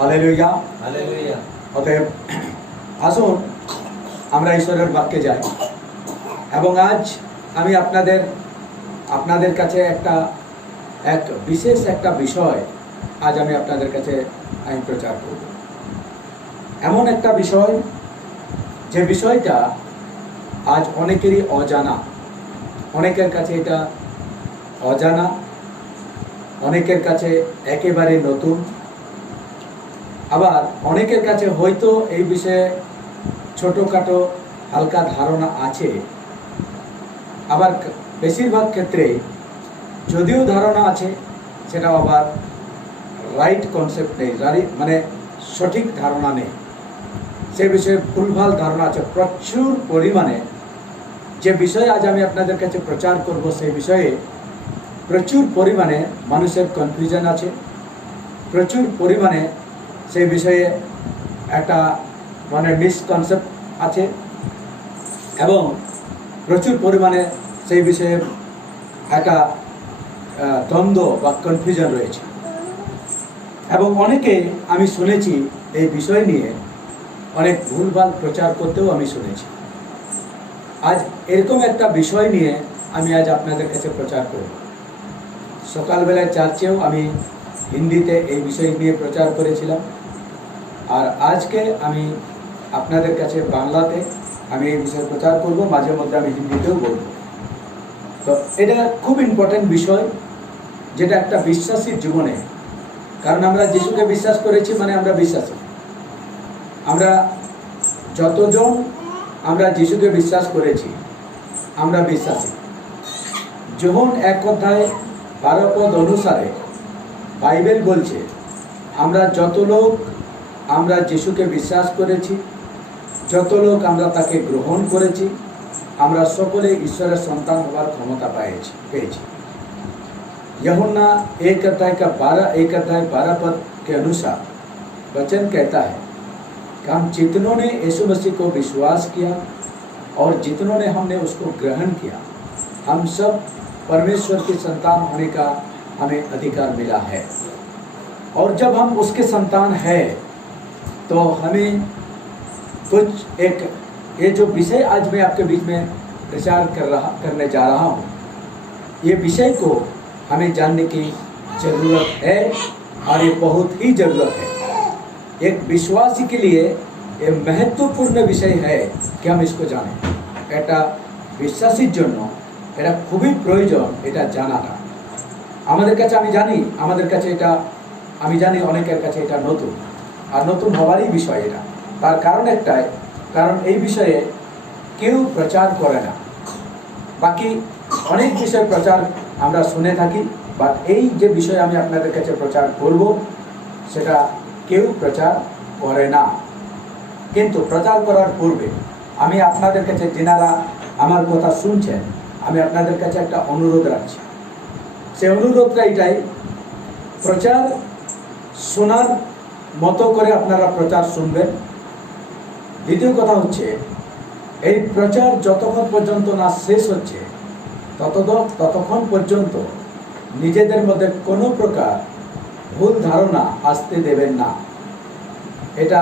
Hallelujah. Hallelujah. অতএব আসুন আমরা ঈশ্বরের বাক্যে যাই। এবং আজ আমি আপনাদের কাছে এক বিশেষ একটা বিষয় আজ আমি আপনাদের কাছে প্রচার করব। এমন একটা বিষয়, যে বিষয়টা আজ অনেকেরই অজানা, অনেকের কাছে এটা অজানা, অনেকের কাছে একেবারে নতুন, আবার অনেকের কাছে হয়তো এই বিষয়ে ছোটোখাটো হালকা ধারণা আছে, আবার বেশিরভাগ ক্ষেত্রে যদিও ধারণা আছে সেটা আবার রাইট কনসেপ্ট নেই, মানে সঠিক ধারণা নেই, সে বিষয়ে ভুলভাল ধারণা আছে প্রচুর পরিমাণে। যে বিষয়ে আজ আমি আপনাদের কাছে প্রচার করব সেই বিষয়ে প্রচুর পরিমাণে মানুষের কনফিউশন আছে, প্রচুর পরিমাণে সেই বিষয়ে একটা মানে মিসকনসেপ্ট আছে, এবং প্রচুর পরিমাণে সেই বিষয়ে একটা দ্বন্দ্ব বা কনফিউশন রয়েছে। এবং অনেকে আমি শুনেছি এই বিষয় নিয়ে অনেক ভুলভাল প্রচার করতেও আমি শুনেছি। আজ এরকম একটা বিষয় নিয়ে আমি আজ আপনাদের কাছে প্রচার করব। সকালবেলায় চার্চেও আমি হিন্দিতে এই বিষয় নিয়ে প্রচার করেছিলাম, আর আজকে আমি আপনাদের কাছে বাংলাতে আমি এই বিষয়ে প্রচার করব, মাঝে মধ্যে আমি হিন্দিতেও বলব। তো এটা খুব ইম্পর্টেন্ট বিষয়, যেটা একটা বিশ্বাসীর জীবনে, কারণ আমরা যিশুকে বিশ্বাস করেছি মানে আমরা বিশ্বাসী। আমরা যতজন আমরা যিশুকে বিশ্বাস করেছি আমরা বিশ্বাসী। যখন 1 অধ্যায় 12 পদ অনুসারে বাইবেল বলছে আমরা যত লোক আমরা যিশুকে বিশ্বাস করেছি, যত লোক আমরা তাকে গ্রহণ করেছি, আমরা সকলে ঈশ্বরের সন্তান হওয়ার ক্ষমতা পেয়েছি। यूहन्ना 1 अध्याय 12 पद के अनुसार वचन कहता है कि हम जितनों ने यीशु मसीह को विश्वास किया और जितनों ने हमने उसको ग्रहण किया, हम सब परमेश्वर की संतान होने का हमें अधिकार मिला है। और जब हम उसके संतान है तो हमें कुछ एक ये जो विषय आज मैं आपके बीच में प्रचार करने जा रहा हूँ, ये विषय को हमें जानने की ज़रूरत है, और ये बहुत ही ज़रूरत है। एक विश्वासी के लिए ये महत्वपूर्ण विषय है कि हम इसको जानें। এটা বিশ্বাসীর জন্য এটা খুবই প্রয়োজন এটা জানাটা। আমাদের কাছে আমি জানি অনেকের কাছে এটা নতুন, আর নতুন হওয়ারই বিষয় এটা। তার কারণ একটাই, কারণ এই বিষয়ে কেউ প্রচার করে না। বাকি অনেক বিষয় প্রচার আমরা শুনে থাকি, বাট এই যে বিষয় আমি আপনাদের কাছে প্রচার করব সেটা কেউ প্রচার করে না। কিন্তু প্রচার করার পূর্বে আমি আপনাদের কাছে, যেনারা আমার কথা শুনছেন, আমি আপনাদের কাছে একটা অনুরোধ রাখছি। সেই অনুরোধটা এটাই, প্রচার শোনার মতো করে আপনারা প্রচার শুনবেন। দ্বিতীয় কথা হচ্ছে, এই প্রচার যতক্ষণ পর্যন্ত না শেষ হচ্ছে ততক্ষণ পর্যন্ত নিজেদের মধ্যে কোনো প্রকার ভুল ধারণা আসতে দেবেন না। এটা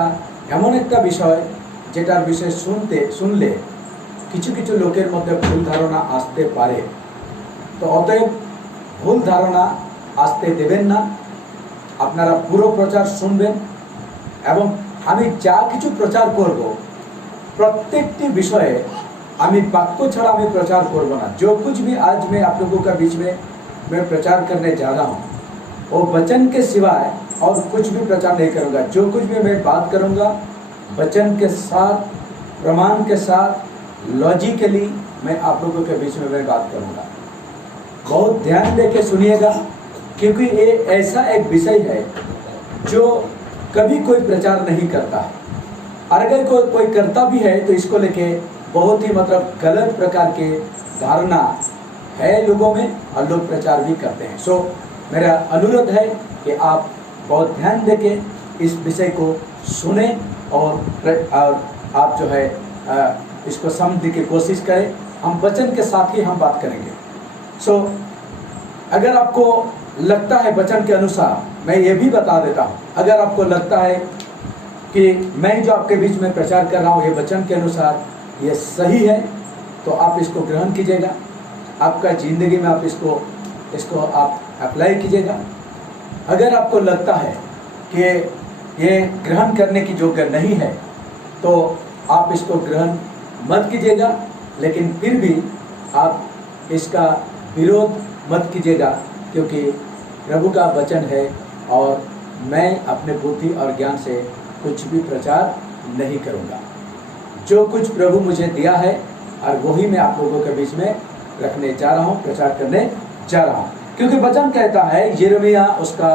এমন একটা বিষয় যেটার বিষয়ে শুনলে কিছু কিছু লোকের মধ্যে ভুল ধারণা আসতে পারে। তো অতএব ভুল ধারণা আসতে দেবেন না। আপনারা পুরো প্রচার শুনবেন, এবং আমি যা কিছু প্রচার করব प्रत्येकटी विषय आमी वाक्य छड़ा मैं प्रचार करब ना। जो कुछ भी आज मैं आप लोगों का बीच में मैं प्रचार करने जा रहा हूँ वो वचन के सिवाय और कुछ भी प्रचार नहीं करूँगा। जो कुछ भी मैं बात करूँगा वचन के साथ, प्रमाण के साथ, लॉजिकली मैं आप लोगों के बीच में मैं बात करूँगा। बहुत ध्यान दे के सुनिएगा, क्योंकि ये ऐसा एक विषय है जो कभी कोई प्रचार नहीं करता है, और अगर कोई करता भी है तो इसको लेके बहुत ही मतलब गलत प्रकार के धारणा है लोगों में, और लोग प्रचार भी करते हैं। सो मेरा अनुरोध है कि आप बहुत ध्यान देके इस विषय को सुने, और आप जो है इसको समझने की कोशिश करें। हम वचन के साथ ही हम बात करेंगे। सो अगर आपको लगता है वचन के अनुसार, मैं ये भी बता देता हूँ, अगर आपको लगता है कि मैं जो आपके बीच में प्रचार कर रहा हूँ ये वचन के अनुसार ये सही है, तो आप इसको ग्रहण कीजिएगा, आपका ज़िंदगी में आप इसको आप अप्लाई कीजिएगा। अगर आपको लगता है कि ये ग्रहण करने की योग्य नहीं है तो आप इसको ग्रहण मत कीजिएगा, लेकिन फिर भी आप इसका विरोध मत कीजिएगा, क्योंकि प्रभु का वचन है और मैं अपने बुद्धि और ज्ञान से कुछ भी प्रचार नहीं करूँगा। जो कुछ प्रभु मुझे दिया है और वही मैं आप लोगों के बीच में रखने जा रहा हूँ, प्रचार करने जा रहा हूँ। क्योंकि वचन कहता है यिर्मयाह उसका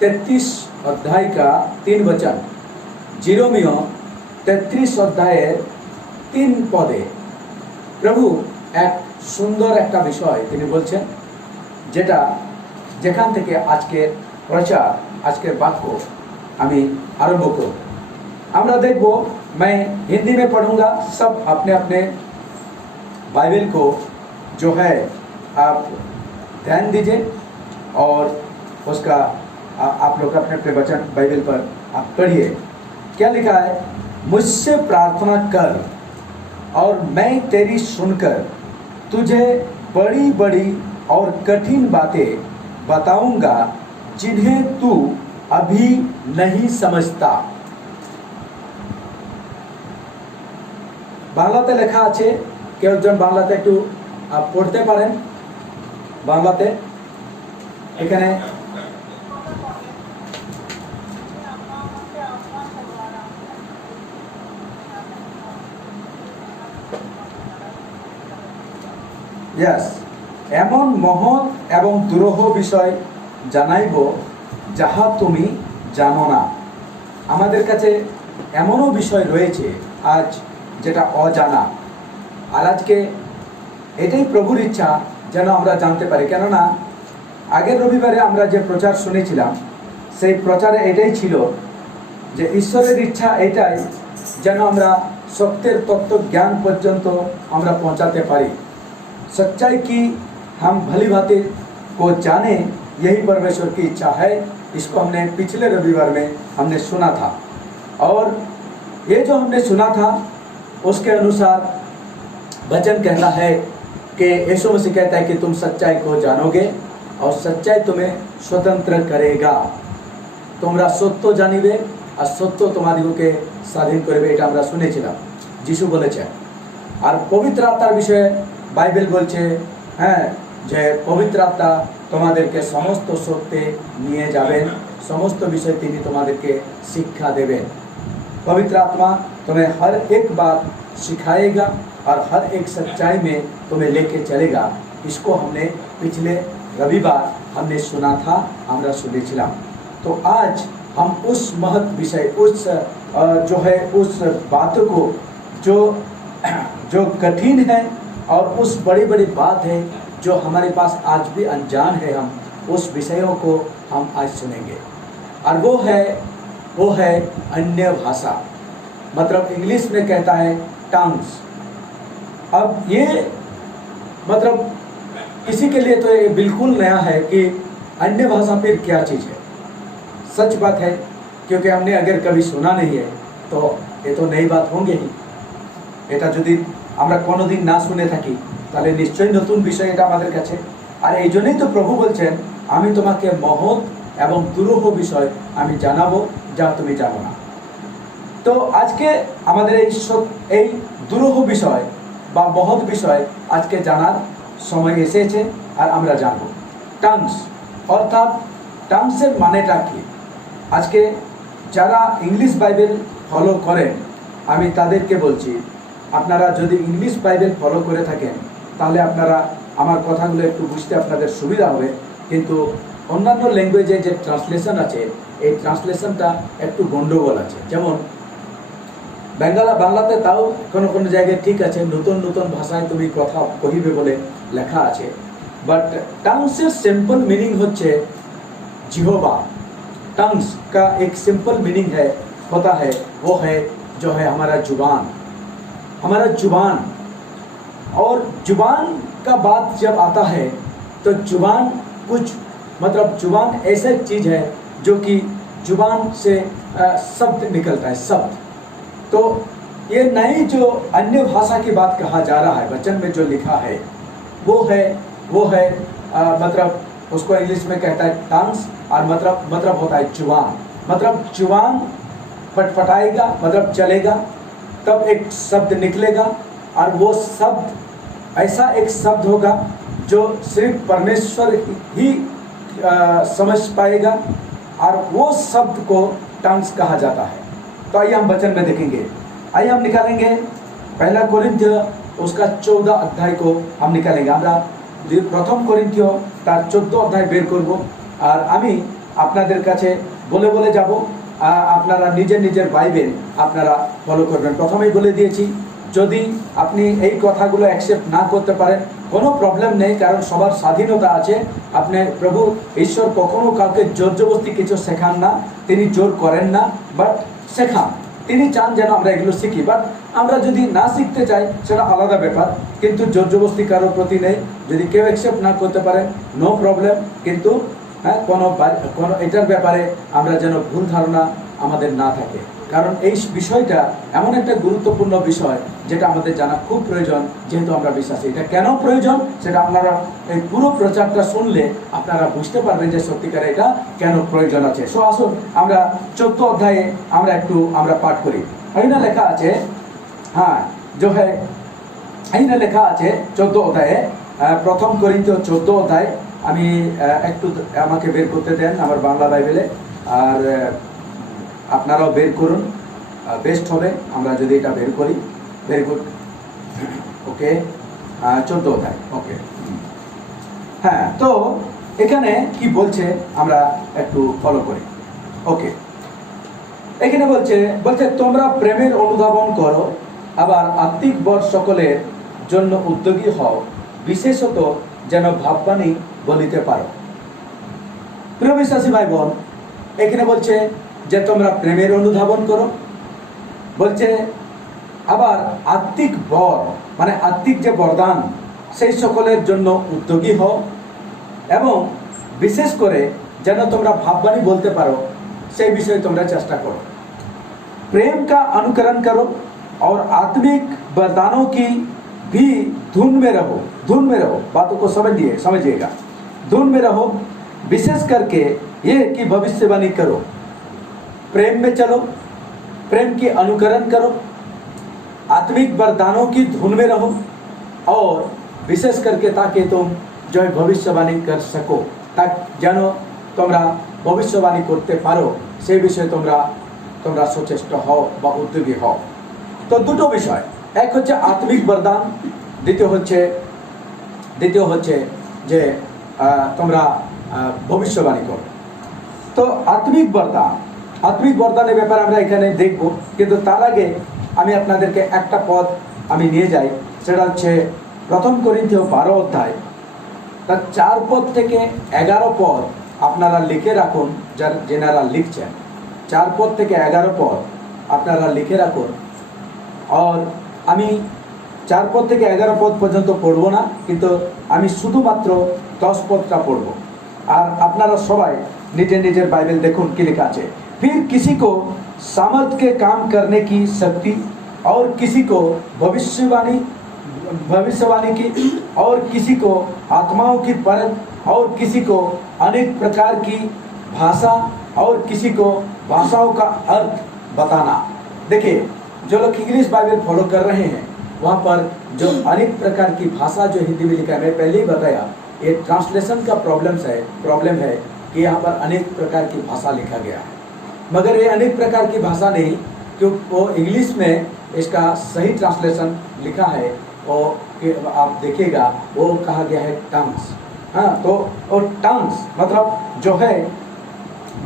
33 अध्याय का 3 वचन, यिर्मयाह 33 अध्याय 3 पदे प्रभु एक सुंदर एक विषय তিনি বলছেন, যেটা যেখান থেকে আজকের প্রচার, আজকের বাক্য আমি আরম্ভ করব। আমরা দেখব, मैं हिंदी में पढ़ूंगा, सब अपने अपने बाइबल को जो है आप ध्यान दीजिए और उसका आप लोग अपने अपने वचन बाइबल पर आप पढ़िए। क्या लिखा है? मुझसे प्रार्थना कर और मैं तेरी सुनकर तुझे बड़ी बड़ी और कठिन बातें बताऊंगा जिन्हें तू अभी नहीं समझता। বাংলাতে লেখা আছে, কেউ একজন বাংলাতে একটু পড়তে পারেন? বাংলাতে এখানে यस, এমন মহৎ এবং দুরূহ বিষয় জানাইব যাহা তুমি জানো না। আমাদের কাছে এমনও বিষয় রয়েছে আজ যেটা অজানা, আর আজকে এটাই প্রভুর ইচ্ছা যেন আমরা জানতে পারি। কেননা আগের রবিবারে আমরা যে প্রচার শুনেছিলাম সেই প্রচারে এটাই ছিল যে ঈশ্বরের ইচ্ছা এটাই যেন আমরা সত্যের তত্ত্ব জ্ঞান পর্যন্ত আমরা পৌঁছাতে পারি। सच्चाई की हम भली भांति को जाने, यही परमेश्वर की इच्छा है। इसको हमने पिछले रविवार में हमने सुना था, और ये जो हमने सुना था उसके अनुसार वचन कहता है कि यीशु मसीह कहता है कि तुम सच्चाई को जानोगे और सच्चाई तुम्हें स्वतंत्र करेगा। তোমরা সত্য জানিবে আর সত্য তোমাদিগকে স্বাধীন করবে, এটা আমরা শুনেছিলাম, যিশু বলেছেন। আর পবিত্র আত্মার বিষয়ে বাইবেল বলছে, হ্যাঁ, যে পবিত্র আত্মা তোমাদেরকে সমস্ত সত্যে নিয়ে যাবেন, সমস্ত বিষয় তিনি তোমাদেরকে শিক্ষা देवें। पवित्र आत्मा तुम्हें हर एक बात सिखाएगा और हर एक सच्चाई में तुम्हें लेके चलेगा। इसको हमने पिछले रविवार हमने सुना था, আমরা শুনেছিলাম। तो आज हम उस महत्व विषय, उस जो है उस बात को जो कठिन है और उस बड़ी बड़ी बात है जो हमारे पास आज भी अनजान है, हम उस विषयों को हम आज सुनेंगे। और वो है अन्य भाषा, मतलब इंग्लिश में कहता है टंग्स। अब ये मतलब किसी के लिए तो ये बिल्कुल नया है कि अन्य भाषा फिर क्या चीज़ है। सच बात है, क्योंकि हमने अगर कभी सुना नहीं है तो ये तो नई बात होंगे ही। এটা যদি আমরা কোনোদিন না শুনে থাকি তাহলে নিশ্চয়ই নতুন বিষয় এটা আমাদের কাছে। আর এই জন্যই তো প্রভু বলছেন, আমি তোমাকে মহৎ এবং দুরূহ বিষয় আমি জানাবো যা তুমি জানো না। তো আজকে আমাদের এই দুরূহ বিষয় বা মহৎ বিষয় আজকে জানার সময় এসেছে, আর আমরা জানব। টাংস অর্থাৎ টাংসের মানেটা কি? আজকে যারা ইংলিশ বাইবেল ফলো করেন আমি তাদেরকে বলছি, আপনারা যদি ইংলিশ বাইবেল ফলো করে থাকেন তাহলে আপনারা আমার কথাগুলো একটু বুঝতে আপনাদের সুবিধা হবে। কিন্তু অন্যান্য ল্যাঙ্গুয়েজে যে ট্রান্সলেশন আছে এই ট্রান্সলেশনটা একটু গন্ডগোল আছে। যেমন বাংলাতে তাও কোনো কোনো জায়গায় ঠিক আছে, নতুন নতুন ভাষায় তুমি কথা কহিবে বলে লেখা আছে, বাট টাংসের सिंपल मीनिंग হচ্ছে जिहोवा। टंग्स का एक सिंपल मीनिंग होता है वो है जो है हमारा जुबान, हमारा जुबान। और जुबान का बात जब आता है तो जुबान कुछ मतलब जुबान ऐसा चीज है जो कि जुबान से शब्द निकलता है, शब्द। तो ये नई जो अन्य भाषा की बात कहा जा रहा है, वचन में जो लिखा है वो है मतलब उसको इंग्लिश में कहता है टंग्स, और मतलब होता है जुबान। मतलब जुबान फटफटाएगा, मतलब चलेगा, तब एक शब्द निकलेगा, और वो शब्द ऐसा एक शब्द होगा जो सिर्फ परमेश्वर ही समझ पाएगा, और वो शब्द को टंग्स कहा जाता है। तो आइए हम वचन में देखेंगे। आइए हम निकालेंगे पहला कोरिन्थियो उसका 14 अध्याय को हम निकालेंगे। আমরা প্রথম কোরিন্থীয় তার 14 অধ্যায় বের করব, আর আমি আপনাদের কাছে বলে বলে যাব, আপনারা নিজের নিজের বাইবেল আপনারা ফলো করবেন। প্রথমেই বলে দিয়েছি, যদি আপনি এই কথাগুলো অ্যাকসেপ্ট না করতে পারেন কোনো প্রবলেম নেই, কারণ সবার স্বাধীনতা আছে। আপনি প্রভু ঈশ্বর কখনো কাউকে জোর জবরদস্তি কিছু শেখান না, তিনি জোর করেন না, বাট শেখান। তিনি চান যেন আমরা এগুলো শিখি, বাট আমরা যদি না শিখতে চাই সেটা আলাদা ব্যাপার, কিন্তু জোর জবরদস্তি কারোর প্রতি নেই। যদি কেউ অ্যাকসেপ্ট না করতে পারেন নো প্রবলেম, কিন্তু হ্যাঁ কোনো এটার ব্যাপারে আমরা যেন ভুল ধারণা আমাদের না থাকে, কারণ এই বিষয়টা এমন একটা গুরুত্বপূর্ণ বিষয় যেটা আমাদের জানা খুব প্রয়োজন, যেহেতু আমরা বিশ্বাসী। এটা কেন প্রয়োজন সেটা আপনারা এই পুরো প্রচারটা শুনলে আপনারা বুঝতে পারবেন যে সত্যিকারে এটা কেন প্রয়োজন আছে। সো আসুন আমরা 14 অধ্যায়ে আমরা পাঠ করি। এখানে লেখা আছে, হ্যাঁ जो है এখানে লেখা আছে 14 অধ্যায়ে, প্রথম কোরিন্থীয় 14 অধ্যায়। আমি একটু আমাকে বের করতে দেন আমার বাংলা বাইবেলে, আর আপনারাও বের করুন, বেস্ট হবে আমরা যদি এটা বের করি। ভেরি গুড, ওকে। 14 অধ্যায়, ওকে। হ্যাঁ, তো এখানে কি বলছে আমরা একটু ফলো করি। ওকে, এখানে বলছে তোমরা প্রেমের অনুধাবন করো, আবার আত্মিক বর সকলের জন্য উদ্যোগী হও, বিশেষত যেন ভাববাণী বলিতে পারো। প্রিয় বিশ্বাসী ভাই বোন, এখানে বলছে যে তোমরা প্রেমের অনুধাবন করো, বলছে আবার আত্মিক বর মানে আত্মিক যে বরদান সেই সকলের জন্য উদ্যোগী হও, এবং বিশেষ করে যেন তোমরা ভাববাণী বলতে পারো সেই বিষয়ে তোমরা চেষ্টা করো। प्रेम का अनुकरण करो और आत्मिक वरदानों की भी धुन में रहो। बातों को समझिएगा, धुन में रहो। विशेष करके ये कि भविष्यवाणी करो, प्रेम में चलो, प्रेम की अनुकरण करो, आत्मिक वरदानों की धुन में रहो, और विशेष करके ताकि तुम जो है भविष्यवाणी कर सको, ताकि जानो তোমরা ভবিষ্যবাণী করতে পারো সেই বিষয়ে তোমরা সচেষ্ট হও বা উদ্যোগী হও। তো দুটো বিষয়, এক হচ্ছে আত্মিক বরদান, দ্বিতীয় হচ্ছে যে তোমরা ভবিষ্যবাণী করো। তো আত্মিক বরদানের ব্যাপারে আমরা এখানে দেখব, কিন্তু তার আগে আমি আপনাদেরকে একটা পদ আমি নিয়ে যাই, সেটা হচ্ছে প্রথম কোরিন্থীয় 12 অধ্যায় তার 4 পদ থেকে 11 পদ আপনারা লিখে রাখুন। যেনারা লিখছেন 4 পদ থেকে 11 পদ আপনারা লিখে রাখুন। আর আমি 4 পদ থেকে 11 পদ পর্যন্ত পড়ব না, কিন্তু আমি শুধুমাত্র 10 পদটা পড়ব। আর আপনারা সবাই নিজের নিজের বাইবেল দেখুন কি লেখা আছে। फिर किसी को सामर्थ के काम करने की शक्ति, और किसी को भविष्यवाणी की, और किसी को आत्माओं की परख, और किसी को अनेक प्रकार की भाषा, और किसी को भाषाओं का अर्थ बताना। देखिए, जो लोग इंग्लिश बाइबल फॉलो कर रहे हैं वहाँ पर जो अनेक प्रकार की भाषा जो हिंदी में लिखा है, मैं पहले ही बताया ये ट्रांसलेशन का प्रॉब्लम है कि यहाँ पर अनेक प्रकार की भाषा लिखा गया है, मगर ये अनेक प्रकार की भाषा नहीं, क्योंकि वो इंग्लिश में इसका सही ट्रांसलेशन लिखा है, और आप देखिएगा वो कहा गया है टंग्स। हाँ, तो और टंग्स मतलब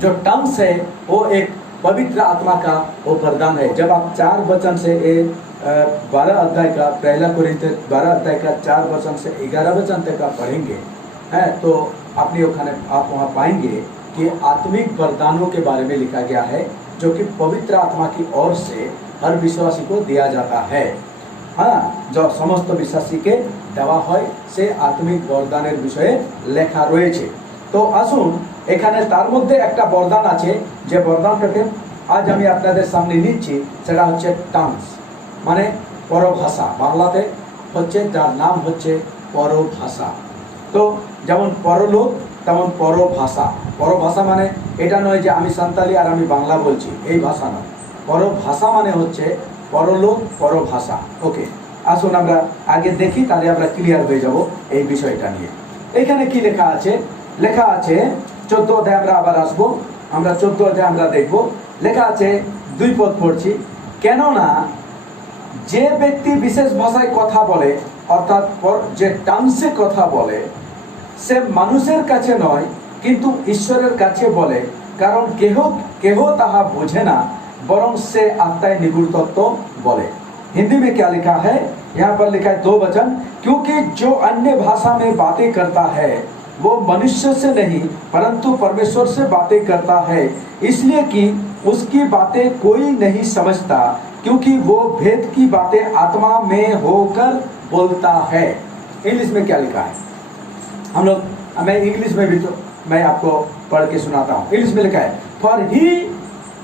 जो टंग्स है वो एक पवित्र आत्मा का वो वरदान है। जब आप 4 वचन से 12 अध्याय का, पहला कोरिन्थियो 12 अध्याय का 4 वचन से 11 वचन तक आप पढ़ेंगे हैं, तो आप वहाँ पाएंगे कि आत्मिक वरदानों के बारे में लिखा गया है, जो कि पवित्र आत्मा की ओर से हर विश्वासी को दिया जाता है। हाँ, जो समस्त विश्वासी के देवा হয় সে আত্মিক বরদানের বিষয়ে লেখা রয়েছে। তো আসুন এখানে তার মধ্যে একটা বরদান আছে, যে বরদানটাকে আজ আমি আপনাদের সামনে নিচ্ছি, সেটা হচ্ছে টাংস, মানে পরভাষা। বাংলাতে হচ্ছে যার নাম হচ্ছে পরভাষা। তো যেমন পরলোক তেমন পরভাষা। পরভাষা মানে এটা নয় যে আমি সান্তালি আর আমি বাংলা বলছি, এই ভাষা নয়। পরভাষা মানে হচ্ছে পরলোক, পরভাষা। ওকে, আসুন আমরা আগে দেখি, তাহলে আমরা ক্লিয়ার হয়ে যাব এই বিষয়টা নিয়ে। এখানে কি লেখা আছে? লেখা আছে 14 অধ্যায়, আমরা আবার আসবো, আমরা 14 অধ্যায় আমরা দেখব। লেখা আছে 2 পদ পড়ছি, কেননা যে ব্যক্তি বিশেষ ভাষায় কথা বলে, অর্থাৎ যে টাংসে কথা বলে, সে মানুষের কাছে নয় কিন্তু ঈশ্বরের কাছে বলে, কারণ কেহ কেহ তাহা বোঝে না, বরং से आत्माय निगूढ़ तत्व बोले। हिंदी में क्या लिखा है? यहाँ पर लिखा है 2 वचन, क्योंकि जो अन्य भाषा में बातें करता है वो मनुष्य से नहीं परंतु परमेश्वर से बातें करता है, इसलिए कि उसकी बातें कोई नहीं समझता, क्योंकि वो भेद की बातें आत्मा में होकर बोलता है। इंग्लिश में क्या लिखा है? हम लोग, मैं इंग्लिश में भी तो मैं आपको पढ़ के सुनाता हूँ। इंग्लिश में लिखा है,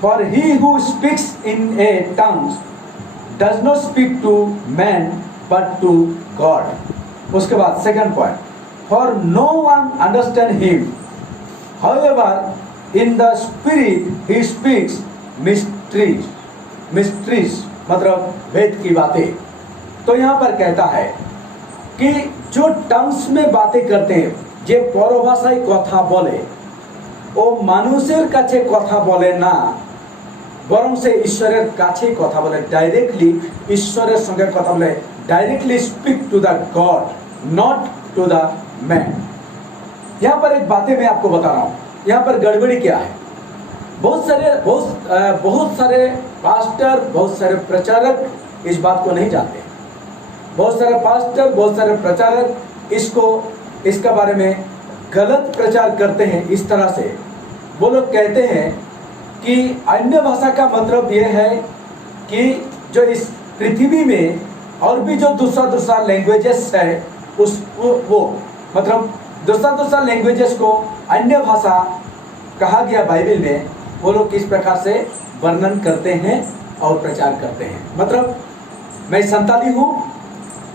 For he who speaks in a tongue does not speak to man but to God. उसके बाद second point, for no one understand him. However, in the spirit he speaks mysteries, मतलब भेद की बातें। तो यहाँ पर कहता है कि जो टंग्स में बातें करते हैं, যে পরভাষায় কথা বলে, ও মানুষের কাছে কথা বলে না, বরং সে ঈশ্বরের কাছেই কথা বলে, ডাইরেক্টলি ঈশ্বরের সঙ্গে কথা বলে, directly speak to the God, not to the man. यहाँ पर एक बातें मैं आपको बता रहा हूँ, यहाँ पर गड़बड़ी क्या है? बहुत सारे पास्टर, बहुत सारे प्रचारक इस बात को नहीं जानते। बहुत सारे पास्टर, बहुत सारे प्रचारक इसका बारे में गलत प्रचार करते हैं। इस तरह से वो लोग कहते हैं कि अन्य भाषा का मतलब ये है कि जो इस पृथ्वी में और भी जो दूसरा लैंग्वेजेस है, वो मतलब दूसरा लैंग्वेजेस को अन्य भाषा कहा गया बाइबल में। वो लोग किस प्रकार से वर्णन करते हैं और प्रचार करते हैं। मतलब मैं संताली हूँ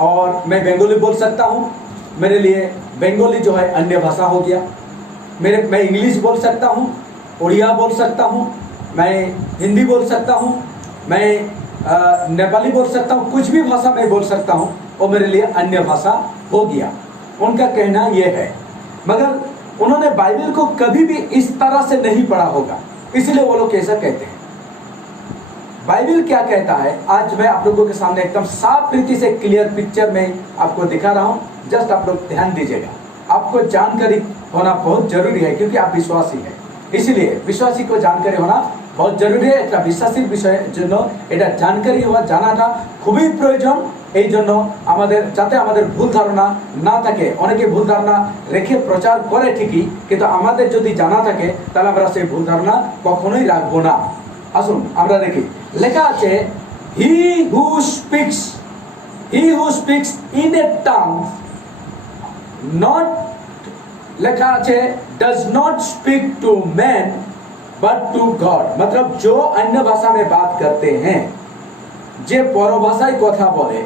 और मैं बंगाली बोल सकता हूँ, मेरे लिए बंगाली जो है अन्य भाषा हो गया। मैं इंग्लिश बोल सकता हूँ, उड़िया बोल सकता हूँ, मैं हिंदी बोल सकता हूँ, मैं नेपाली बोल सकता हूँ, कुछ भी भाषा मैं बोल सकता हूँ, वो मेरे लिए अन्य भाषा हो गया। उनका कहना ये है, मगर उन्होंने बाइबल को कभी भी इस तरह से नहीं पढ़ा होगा, इसलिए वो लोग कैसा कहते हैं। बाइबल क्या कहता है, आज मैं आप लोगों के सामने एकदम साफ रीति से क्लियर पिक्चर में आपको दिखा रहा हूँ। जस्ट आप लोग ध्यान दीजिएगा, आपको जानकारी होना बहुत जरूरी है, क्योंकि आप विश्वासी हैं, इसलिए विश्वासी को जानकारी होना बहुत जरूरी है। एक विश्वासी विषय जন্য এটা जानकारी হওয়া জানাটা খুবই প্রয়োজন। এই জন্য আমাদের যাতে আমাদের ভুল ধারণা না থাকে, অনেকে ভুল ধারণা রেখে প্রচার করে ঠিকই, কিন্তু আমাদের যদি জানা থাকে তাহলে আমরা সেই ভুল ধারণা কখনোই রাখবো না। আসুন আমরা দেখি, লেখা আছে he who speaks in a tongue not, लिखा है does not speak to man but to God। मतलब जो अन्य भाषा में बात करते हैं, जे परभाषाয় কথা বলে,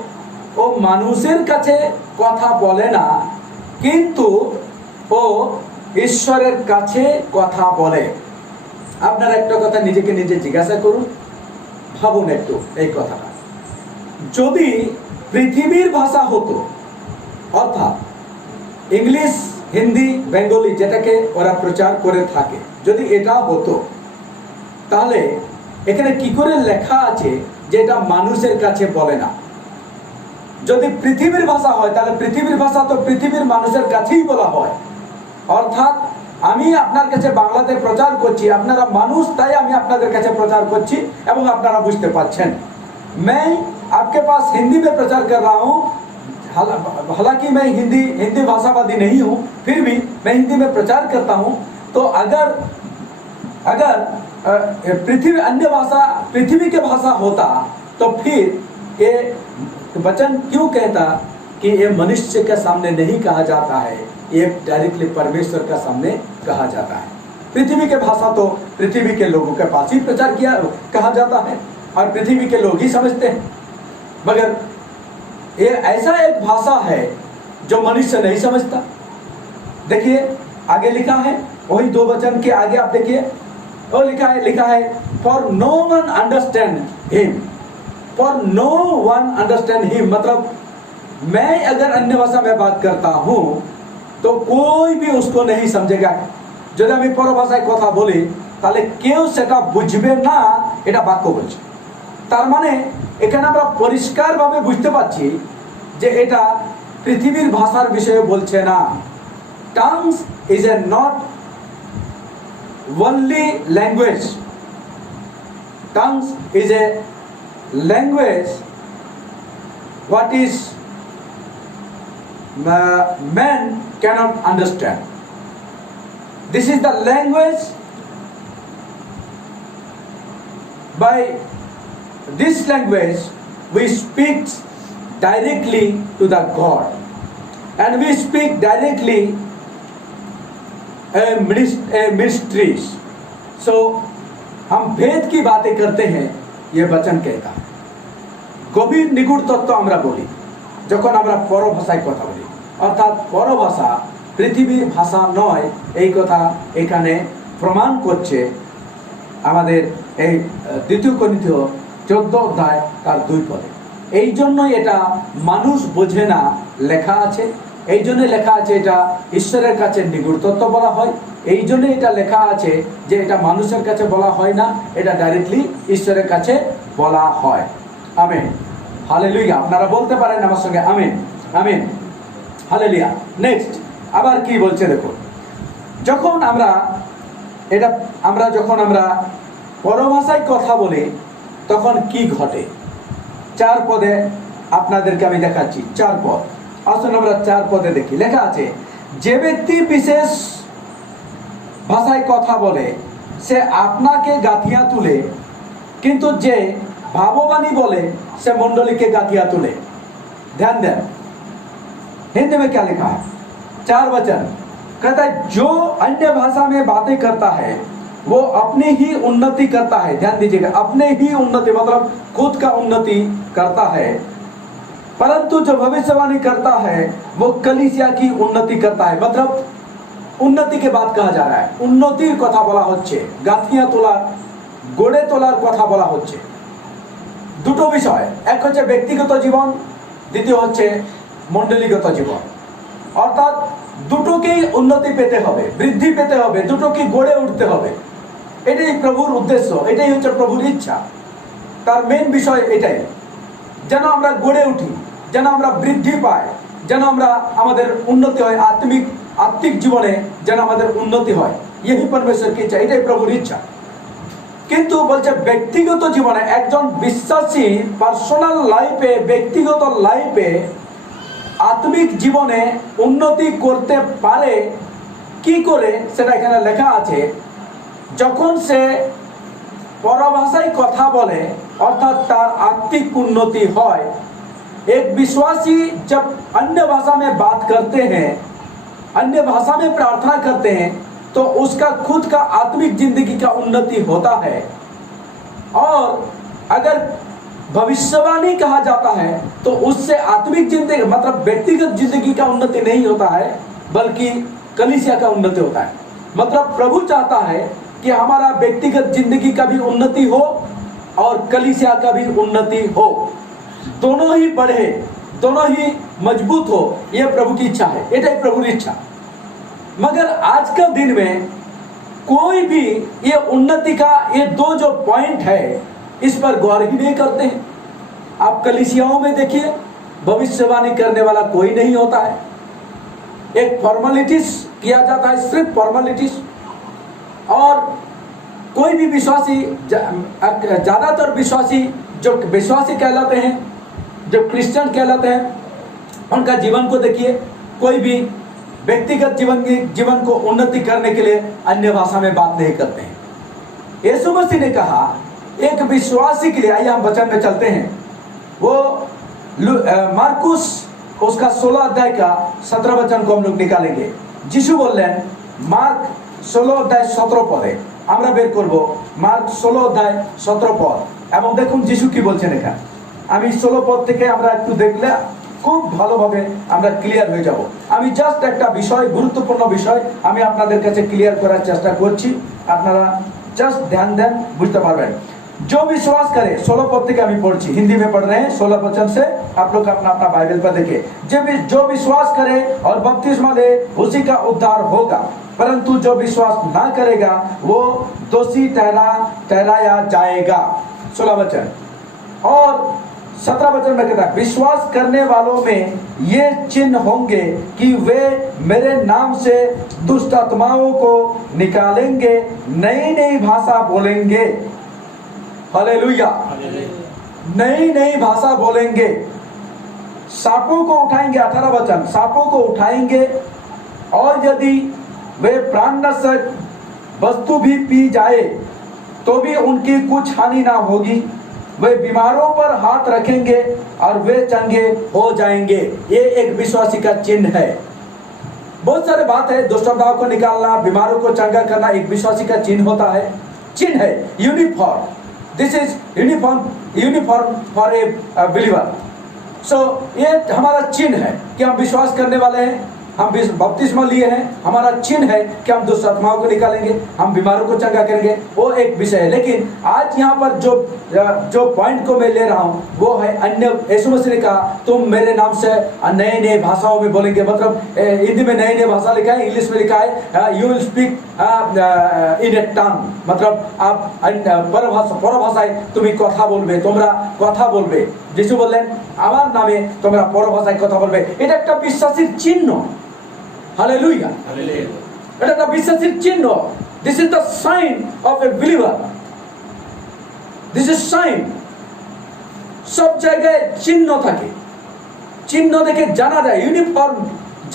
ও মানুষের কাছে কথা বলে না, কিন্তু ও ঈশ্বরের কাছে কথা বলে। আপনারা একটা কথা নিজেকে নিজে জিজ্ঞাসা করুন, ভাবুন একটু এই কথাটা। যদি পৃথিবীর ভাষা হতো, অর্থাৎ ইংলিশ, হিন্দি, বেঙ্গলি যেটাকে ওরা প্রচার করে থাকে, যদি এটা হতো, তাহলে এখানে কি করে লেখা আছে যে এটা মানুষের কাছে বলে না? যদি পৃথিবীর ভাষা হয় তাহলে পৃথিবীর ভাষা তো পৃথিবীর মানুষের কাছেই বলা হয়। অর্থাৎ আমি আপনার কাছে বাংলাতে প্রচার করছি, আপনারা মানুষ, তাই আমি আপনাদের কাছে প্রচার করছি এবং আপনারা বুঝতে পারছেন। मैं आपके पास हिंदी में प्रचार कर रहा हूँ, हालांकि मैं हिंदी भाषावादी नहीं हूँ, फिर भी मैं हिंदी में प्रचार करता हूँ। तो अगर पृथ्वी अन्य भाषा पृथ्वी के भाषा होता, तो फिर ये वचन क्यों कहता कि ये मनुष्य के सामने नहीं कहा जाता है, ये डायरेक्टली परमेश्वर के सामने कहा जाता है। पृथ्वी के भाषा तो पृथ्वी के लोगों के पास ही प्रचार किया कहा जाता है और पृथ्वी के लोग ही समझते हैं, मगर ये ऐसा एक भाषा है जो मनुष्य नहीं समझता। देखिए आगे लिखा है, वही 2 वचन के आगे आप देखिए, वो लिखा है for no one understand him, for no one understand him, मतलब मैं अगर अन्य भाषा में बात करता हूं तो कोई भी उसको नहीं समझेगा। যদি আমি পরভাষায় কথা বলি তাহলে কেউ সেটা বুঝবে না, এটা বাক্য বলছে। তার মানে এখানে আমরা পরিষ্কারভাবে বুঝতে পারছি যে এটা পৃথিবীর ভাষার বিষয়ে বলছে না। Tongues is a not only language, tongues is a language what is man cannot understand. This is the language, by this language we speak directly to the God, and we speak directly a mysteries. So हम भेद की बातें करते हैं, ये वचन कहता है। गभीर निगूढ़ तत्व আমরা বলি যখন আমরা পরভাষায় কথা বলি, অর্থাৎ পরভাষা পৃথিবীর ভাষা নয়, এই কথা এখানে প্রমাণ করছে আমাদের এই 2 করিন্থীয় 14 অধ্যায় তার 2 পদে। এই জন্যই এটা মানুষ বোঝে না লেখা আছে, এই জন্য লেখা আছে এটা ঈশ্বরের কাছে নিগূঢ় তত্ত্ব বলা হয়, এই জন্য এটা লেখা আছে যে এটা মানুষের কাছে বলা হয় না, এটা ডাইরেক্টলি ঈশ্বরের কাছে বলা হয়। Amen, hallelujah. আপনারা বলতে পারেন আমার সঙ্গে আমেন, আমেন, হালেলুয়া। নেক্সট আবার কি বলছে দেখুন, যখন আমরা পরভাষায় কথা বলি তখন কি ঘটে। 4 পদে আপনাদেরকে আমি দেখাচ্ছি, 4 পদ। আসুন আমরা 4 পদে দেখি। লেখা আছে, যে ব্যক্তি বিশেষ ভাষায় কথা বলে সে আপনাকে গাঁথিয়া তুলে, কিন্তু যে भाववाणी बोले से मंडली के गातिया तुले। ध्यान दें, हिंदी में क्या लिखा है, 4 वचन कहता है जो अन्य भाषा में बातें करता है वो अपनी ही उन्नति करता है। ध्यान दीजिएगा, अपने ही उन्नति मतलब खुद का उन्नति करता है, परंतु जो भविष्यवाणी करता है वो कलीसिया की उन्नति करता है। मतलब उन्नति के बात कहा जा रहा है, उन्नतिर कथा बला होच्छे, गाथिया तोलार गड़े तोलार कथा बला होच्छे। দুটো বিষয়, এক হচ্ছে ব্যক্তিগত জীবন, দ্বিতীয় হচ্ছে মণ্ডলীগত জীবন। অর্থাৎ দুটোকেই উন্নতি পেতে হবে, বৃদ্ধি পেতে হবে, দুটোকেই গড়ে উঠতে হবে। এটাই প্রভুর উদ্দেশ্য, এটাই হচ্ছে প্রভুর ইচ্ছা। তার মেন বিষয় এটাই, যেন আমরা গড়ে উঠি, যেন আমরা বৃদ্ধি পাই, যেন আমরা আমাদের উন্নতি হয়, আত্মিক জীবনে যেন আমাদের উন্নতি হয়। यही परमेश्वर की इच्छा, এটাই প্রভুর ইচ্ছা। কিন্তু বলছে ব্যক্তিগত জীবনে একজন বিশ্বাসী পার্সোনাল লাইফে, ব্যক্তিগত লাইফে আত্মিক জীবনে উন্নতি করতে পারে কি করে, সেটা এখানে লেখা আছে। যখন সে পরভাষায় কথা বলে অর্থাৎ তার আত্মিক উন্নতি হয়। एक विश्वासी जब अन्य भाषा में बात करते हैं, अन्य भाषा में प्रार्थना करते हैं, तो उसका खुद का आत्मिक जिंदगी का उन्नति होता है। और अगर भविष्यवाणी कहा जाता है तो उससे आत्मिक जिंदगी मतलब व्यक्तिगत जिंदगी का उन्नति नहीं होता है, बल्कि कलीसिया का उन्नति होता है। मतलब प्रभु चाहता है कि हमारा व्यक्तिगत जिंदगी का भी उन्नति हो और कलीसिया का भी उन्नति हो, दोनों ही बढ़े, दोनों ही मजबूत हो। यह प्रभु की इच्छा है, ये प्रभु की इच्छा। मगर आज का दिन में कोई भी ये उन्नति का ये 2 जो पॉइंट है इस पर गौर ही नहीं करते हैं। आप कलीसियाओं में देखिए, भविष्यवाणी करने वाला कोई नहीं होता है, एक फॉर्मेलिटीज किया जाता है, सिर्फ फॉर्मेलिटीज। और कोई भी विश्वासी, ज्यादातर विश्वासी जो विश्वासी कहलाते हैं, जो क्रिश्चियन कहलाते हैं, उनका जीवन को देखिए, कोई भी व्यक्तिगत जीवन को उन्नति करने के लिए अन्य भाषा में बात नहीं करते हैं। यीशु मसीह ने कहा एक विश्वासी के लिए, आइए हम वचन में चलते हैं, वो मार्कुस उसका 16 अध्याय का 17 वचन को हम लोग निकालेंगे। यीशु बोल रहे हैं, मार्क 16 অধ্যায় 17 পদে আমরা বের করব। মার্ক 16 অধ্যায় 17 পদ, এবং দেখুন যিশু কি বলছেন এখানে। আমি 16 পদ থেকে আমরা একটু দেখলে খুব ভালোভাবে আমরা ক্লিয়ার হয়ে যাব। আমি জাস্ট একটা বিষয়, গুরুত্বপূর্ণ বিষয় আমি আপনাদের কাছে ক্লিয়ার করার চেষ্টা করছি, আপনারা জাস্ট ध्यान दें, बुझते पारबेन। जो विश्वास करे, 16 पद থেকে আমি পড়ছি, हिंदी में पढ़ रहे हैं 16 वचन से, आप लोग अपना अपना बाइबल पर देखिए। जो विश्वास करे और बपतिस्मा ले उसी का उद्धार होगा, परंतु जो विश्वास ना करेगा वो दोषी ठहराया जाएगा। 16 वचन और 17 वचन में कहता है, विश्वास करने वालों में ये चिन्ह होंगे कि वे मेरे नाम से दुष्ट आत्माओं को निकालेंगे, नई नई भाषा बोलेंगे। हालेलुया, नई नई भाषा बोलेंगे, सांपों को उठाएंगे। 18 वचन, सांपों को उठाएंगे, और यदि वे प्राणनाशक वस्तु भी पी जाए तो भी उनकी कुछ हानि ना होगी। वे बीमारों पर हाथ रखेंगे और वे चंगे हो जाएंगे। ये एक विश्वासी का चिन्ह है। बहुत सारे बात है, दुष्टताओं को निकालना, बीमारों को चंगा करना एक विश्वासी का चिन्ह होता है, चिन्ह है, uniform. This is uniform for a believer. So ये हमारा चिन्ह है कि हम विश्वास करने वाले हैं, हम बपतिस्मा लिए हैं, हमारा चिन्ह है कि हम दुष्ट आत्माओं को निकालेंगे, हम बीमारों को चंगा करेंगे, वो एक विषय है। लेकिन आज यहाँ पर जो पॉइंट को मैं ले रहा हूँ वो है अन्य। यीशु मसीह ने कहा तुम मेरे नाम से नए नए भाषाओं में बोलेंगे, मतलब हिंदी में नई नई भाषा लिखा है, इंग्लिश में लिखा है यू विल स्पीक इन ए टंग, मतलब आप পরভাষায় তুমি কথা বলবে, তোমরা কথা বলবে। যিশু বললেন আমার নামে তোমরা পরভাষায় কথা বলবে। এটা একটা বিশ্বাসীর চিহ্ন। হালেলুয়া, এটা একটা বিশ্বাসীর চিহ্ন। This is the sign of a believer, this is sign. সব জায়গায় চিহ্ন থাকে, চিহ্ন দেখে জানা যায়, ইউনিফর্ম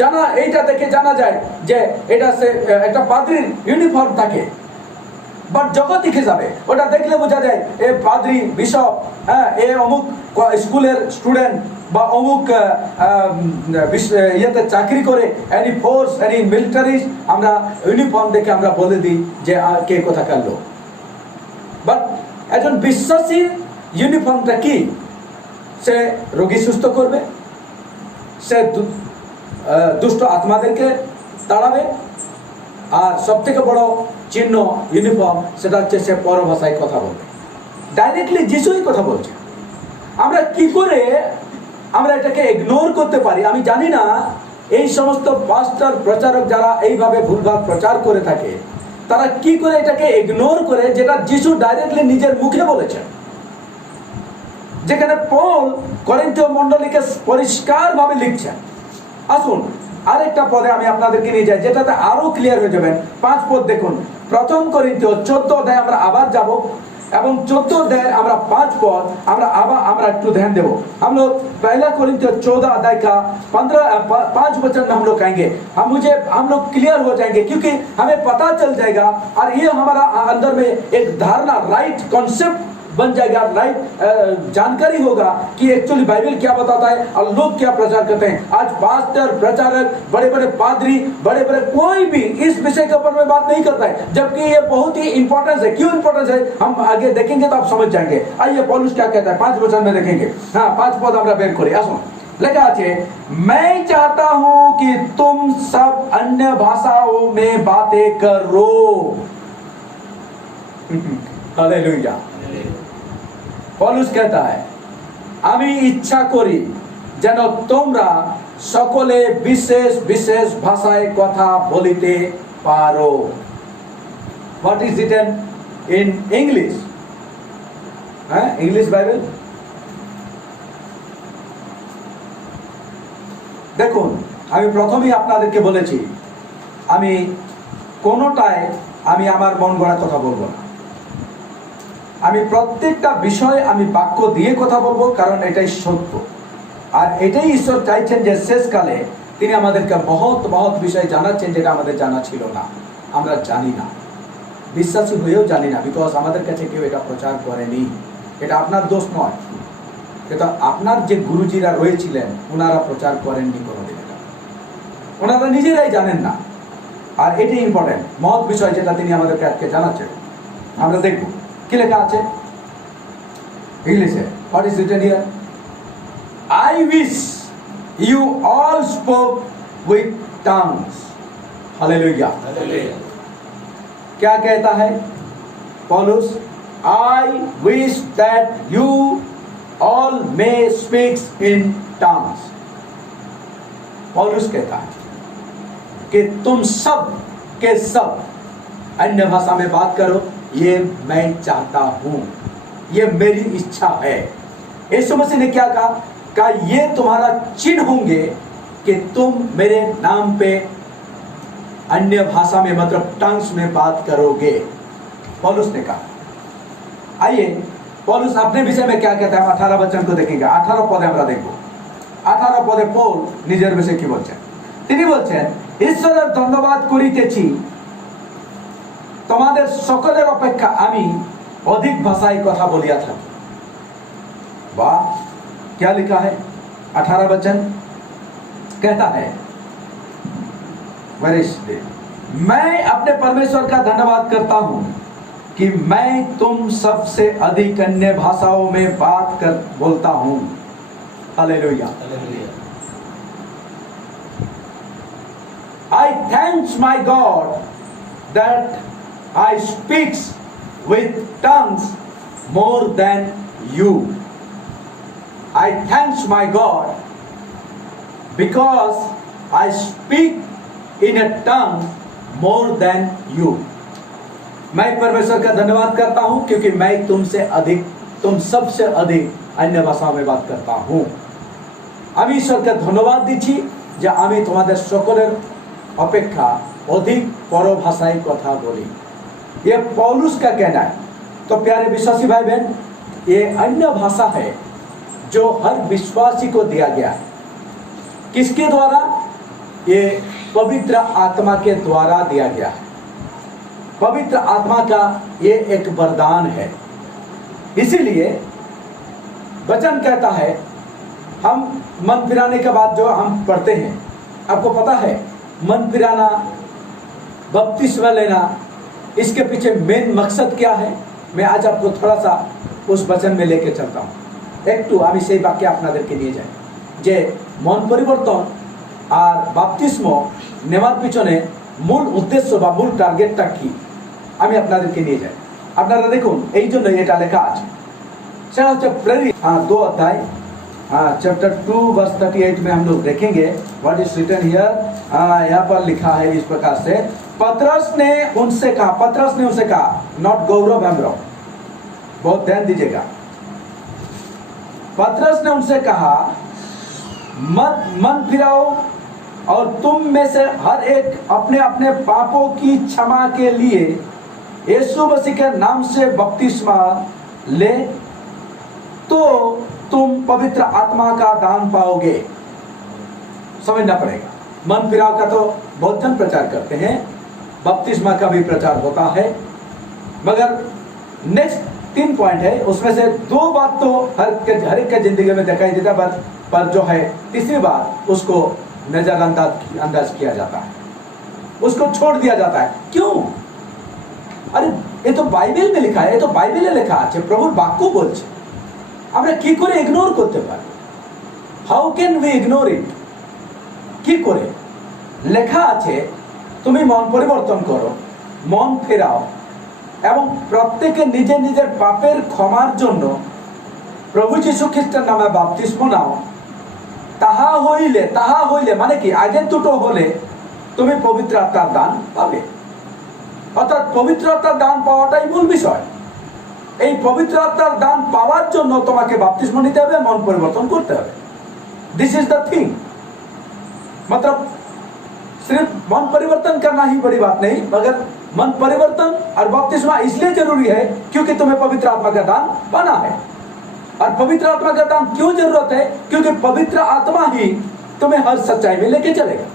জানা, এইটা দেখে জানা যায় যে এটা সে একটা পাদ্রীর ইউনিফর্ম থাকে। বাট জগৎ হিসাবে ওটা দেখলে বোঝা যায় এ পাদ্রী, বিশপ, হ্যাঁ, এ অমুক স্কুলের স্টুডেন্ট বা অমুক ইয়েতে চাকরি করে, এনি ফোর্স, এনি মিলিটারিজ, আমরা ইউনিফর্ম দেখে আমরা বলে দিই যে কে কোথাকার লোক। বাট একজন বিশ্বাসী ইউনিফর্মটা কি? সে রোগী সুস্থ করবে, সে দুষ্ট আত্মাদেরকে তাড়াবে, আর সব থেকে বড় চিহ্ন ইউনিফর্ম সেটা হচ্ছে সে পরভাষায় কথা বলবে। ডাইরেক্টলি যিশুই কথা বলছে। আমরা কি করে আমরা এটাকে ইগনোর করতে পারি আমি জানি না। এই সমস্ত পাস্টার, প্রচারক যারা এইভাবে ভুলভাল প্রচার করে থাকে, তারা কি করে এটাকে ইগনোর করে, যেটা যিশু ডাইরেক্টলি নিজের মুখে বলেছেন। যেখানে পৌল করিন্থীয় মণ্ডলীকে পরিষ্কারভাবে লিখছেন। আসুন আরেকটা পদে আমি আপনাদেরকে নিয়ে যাই, যেটাতে আরো ক্লিয়ার হয়ে যাবেন। 5 পদ দেখুন, প্রথম করিন্থীয় 14 অধ্যায় আমরা আবার যাব, এবং 14 अध्याय আমরা 5 पद আমরা একটু ध्यान देव। हम लोग पहला कोरिन्थियों 14 अध्याय का 5 वचन में हम लोग कहेंगे। हम लोग क्लियर हो जाएंगे, क्योंकि हमें पता चल जाएगा और ये हमारा अंदर में एक धारणा, राइट कॉन्सेप्ट बन जाएगा, राइट जानकारी होगा कि एक्चुअली बाइबल क्या बताता है और लोग क्या प्रचार करते हैं। आज पास्टर, प्रचारक, बड़े बड़े पादरी, बड़े बड़े कोई भी इस विषय के ऊपर में बात नहीं करता है, जबकि ये बहुत ही इंपॉर्टेंस है। क्यों इंपॉर्टेंस है हम आगे देखेंगे तो आप समझ जाएंगे। आइए पौलुस क्या कहता है 5 वचन में देखेंगे। हाँ, 5 पद আমরা বের করি। আসুন, লেখা আছে, मैं चाहता हूं कि तुम सब अन्य भाषाओं में बातें करो। हालेलुया। पौलुस कहता है আমি ইচ্ছা করি যেন তোমরা সকলে বিশেষ বিশেষ ভাষায় কথা বলিতে পারো। What is written in English? হ্যাঁ, ইংলিশ বাইবেল দেখুন। আমি প্রথমেই আপনাদেরকে বলেছি আমি কোনোটায় আমি আমার মন গড়া কথা বলবো না। আমি প্রত্যেকটা বিষয় আমি বাক্য দিয়ে কথা বলবো, কারণ এটাই সত্য। আর এটাই ঈশ্বর চাইছেন যে শেষকালে তিনি আমাদেরকে বহুত বহুত বিষয় জানাচ্ছেন, যেটা আমাদের জানা ছিল না, আমরা জানি না, বিশ্বাসী হয়েও জানি না, বিকজ আমাদের কাছে কেউ এটা প্রচার করেনি। এটা আপনার দোষ নয়, এটা আপনার যে গুরুজিরা রয়েছিলেন ওনারা প্রচার করেননি কোনোদিন, এটা ওনারা নিজেরাই জানেন না। আর এটি ইম্পর্টেন্ট মহৎ বিষয় যেটা তিনি আমাদেরকে আজকে জানাচ্ছেন। আমরা দেখব কি লেখা আছে ইংলিশে। What is written here? I wish you all spoke with tongues. Hallelujah. Hallelujah. क्या कहता है पौलुस? I wish that you all may speak in tongues. पौलुस कहता है कि तुम सब के सब अन्य भाषा में बात करो, ये मैं चाहता हूं, ये मेरी इच्छा है। यीशु मसीह ने क्या कहा? ये तुम्हारा चिन्ह होंगे कि तुम मेरे नाम पे अन्य भाषा में मतलब टंग्स में बात करोगे, पौलुस ने कहा। आइए पौलुस अपने विषय में क्या कहता है, 18 वचन को देखेंगे। 18 पदे আমরা দেখব। 18 পদে পৌল নিজের বিষয়ে কি বলছেন? তিনি বলছেন, ঈশ্বরের ধন্যবাদ করিতেছি তোমাদের সকলের অপেক্ষা আমি অধিক ভাষায় কথা বলিয়া থাকি। वाह, क्या लिखा है? 18 वचन कहता है, मैं अपने परमेश्वर का धन्यवाद करता हूं कि मैं तुम सबसे अधिक अन्य भाषाओं में बात कर बोलता हूं। Hallelujah. I thanks my God that I speaks with tongues more than you. I thanks my God because I speak in a tongue more than you. मैं परमेश्वर का धन्यवाद करता हूं क्योंकि मैं तुमसे अधिक, तुम सबसे अधिक अन्य भाषा में बात करता हूं। আমি ঈশ্বরকে ধন্যবাদ দিচ্ছি যে আমি তোমাদের সকলের অপেক্ষা অধিক পরভাষায় কথা বলি। ये पौलुस का कहना है। तो प्यारे विश्वासी भाई बहन, ये अन्य भाषा है जो हर विश्वासी को दिया गया है। किसके द्वारा? ये पवित्र आत्मा के द्वारा दिया गया है। पवित्र आत्मा का ये एक वरदान है। इसीलिए वचन कहता है, हम मन फिराने के बाद जो हम पढ़ते हैं, आपको पता है मन फिराना, बपतिस्मा लेना, इसके पीछे मेन मकसद क्या है? मैं आज आपको थोड़ा सा उस वचन में लेके चलता हूँ। একটু আমি সেই বাক্যে আপনাদেরকে নিয়ে যাই যে মন পরিবর্তন আর বাপতিস্ম নেওয়ার পিছনে মূল উদ্দেশ্য বা মূল টার্গেটটা কি, আমি আপনাদেরকে নিয়ে যাই। আপনারা দেখুন, এই জন্য এটা লেখা আছে। সেটা হচ্ছে প্রেরিত 2 अध्याय चैप्टर 2 वर्स 38 में हम लोग देखेंगे व्हाट इज रिटन हियर। यहाँ पर लिखा है इस प्रकार से, पतरस ने उनसे कहा, नॉट गौरव हेम्ब्रो, बहुत ध्यान दीजिएगा। पतरस ने उनसे कहा, मत मन फिराओ और तुम में से हर एक अपने अपने पापों की क्षमा के लिए यीशु मसीह के नाम से बपतिस्मा ले, तो तुम पवित्र आत्मा का दान पाओगे। समझना पड़ेगा। मन फिराव का तो बहुत जन प्रचार करते हैं, बपतिस्मा का भी प्रचार होता है, मगर नेक्स्ट 3 पॉइंट है, उसमें से 2 बात तो हर एक के जिंदगी में दिखाई देता है, पर जो है तीसरी बात उसको नजरअंदाज किया जाता है, उसको छोड़ दिया जाता है। क्यों? अरे ये तो बाइबल में लिखा है, ये तो बाइबले लिखा আছে, প্রভুর বাক্য বলছে, আমরা কি করে ইগনোর করতে পারি? How can we ignore it? কি করে? লেখা আছে তুমি মন পরিবর্তন করো, মন ফেরাও এবং প্রত্যেকে নিজের নিজের পাপের ক্ষমার জন্য প্রভু যীশু খ্রিস্টের নামে বাপতিস্ম নাও, তাহা হইলে মানে কি? আগের দুটো হলে তুমি পবিত্র আত্মার দান পাবে। অর্থাৎ পবিত্র আত্মার দান পাওয়াটাই মূল বিষয়। এই পবিত্র আত্মার দান পাওয়ার জন্য তোমাকে বাপতিস্ম নিতে হবে, মন পরিবর্তন করতে হবে। This is the thing. मतलब सिर्फ मन परिवर्तन करना ही बड़ी बात नहीं, मगर मन परिवर्तन और बपतिस्मा इसलिए जरूरी है क्योंकि तुम्हें पवित्र आत्मा का दान पाना है। और पवित्र आत्मा का दान क्यों जरूरत है? क्योंकि पवित्र आत्मा ही तुम्हें हर सच्चाई में लेके चलेगा।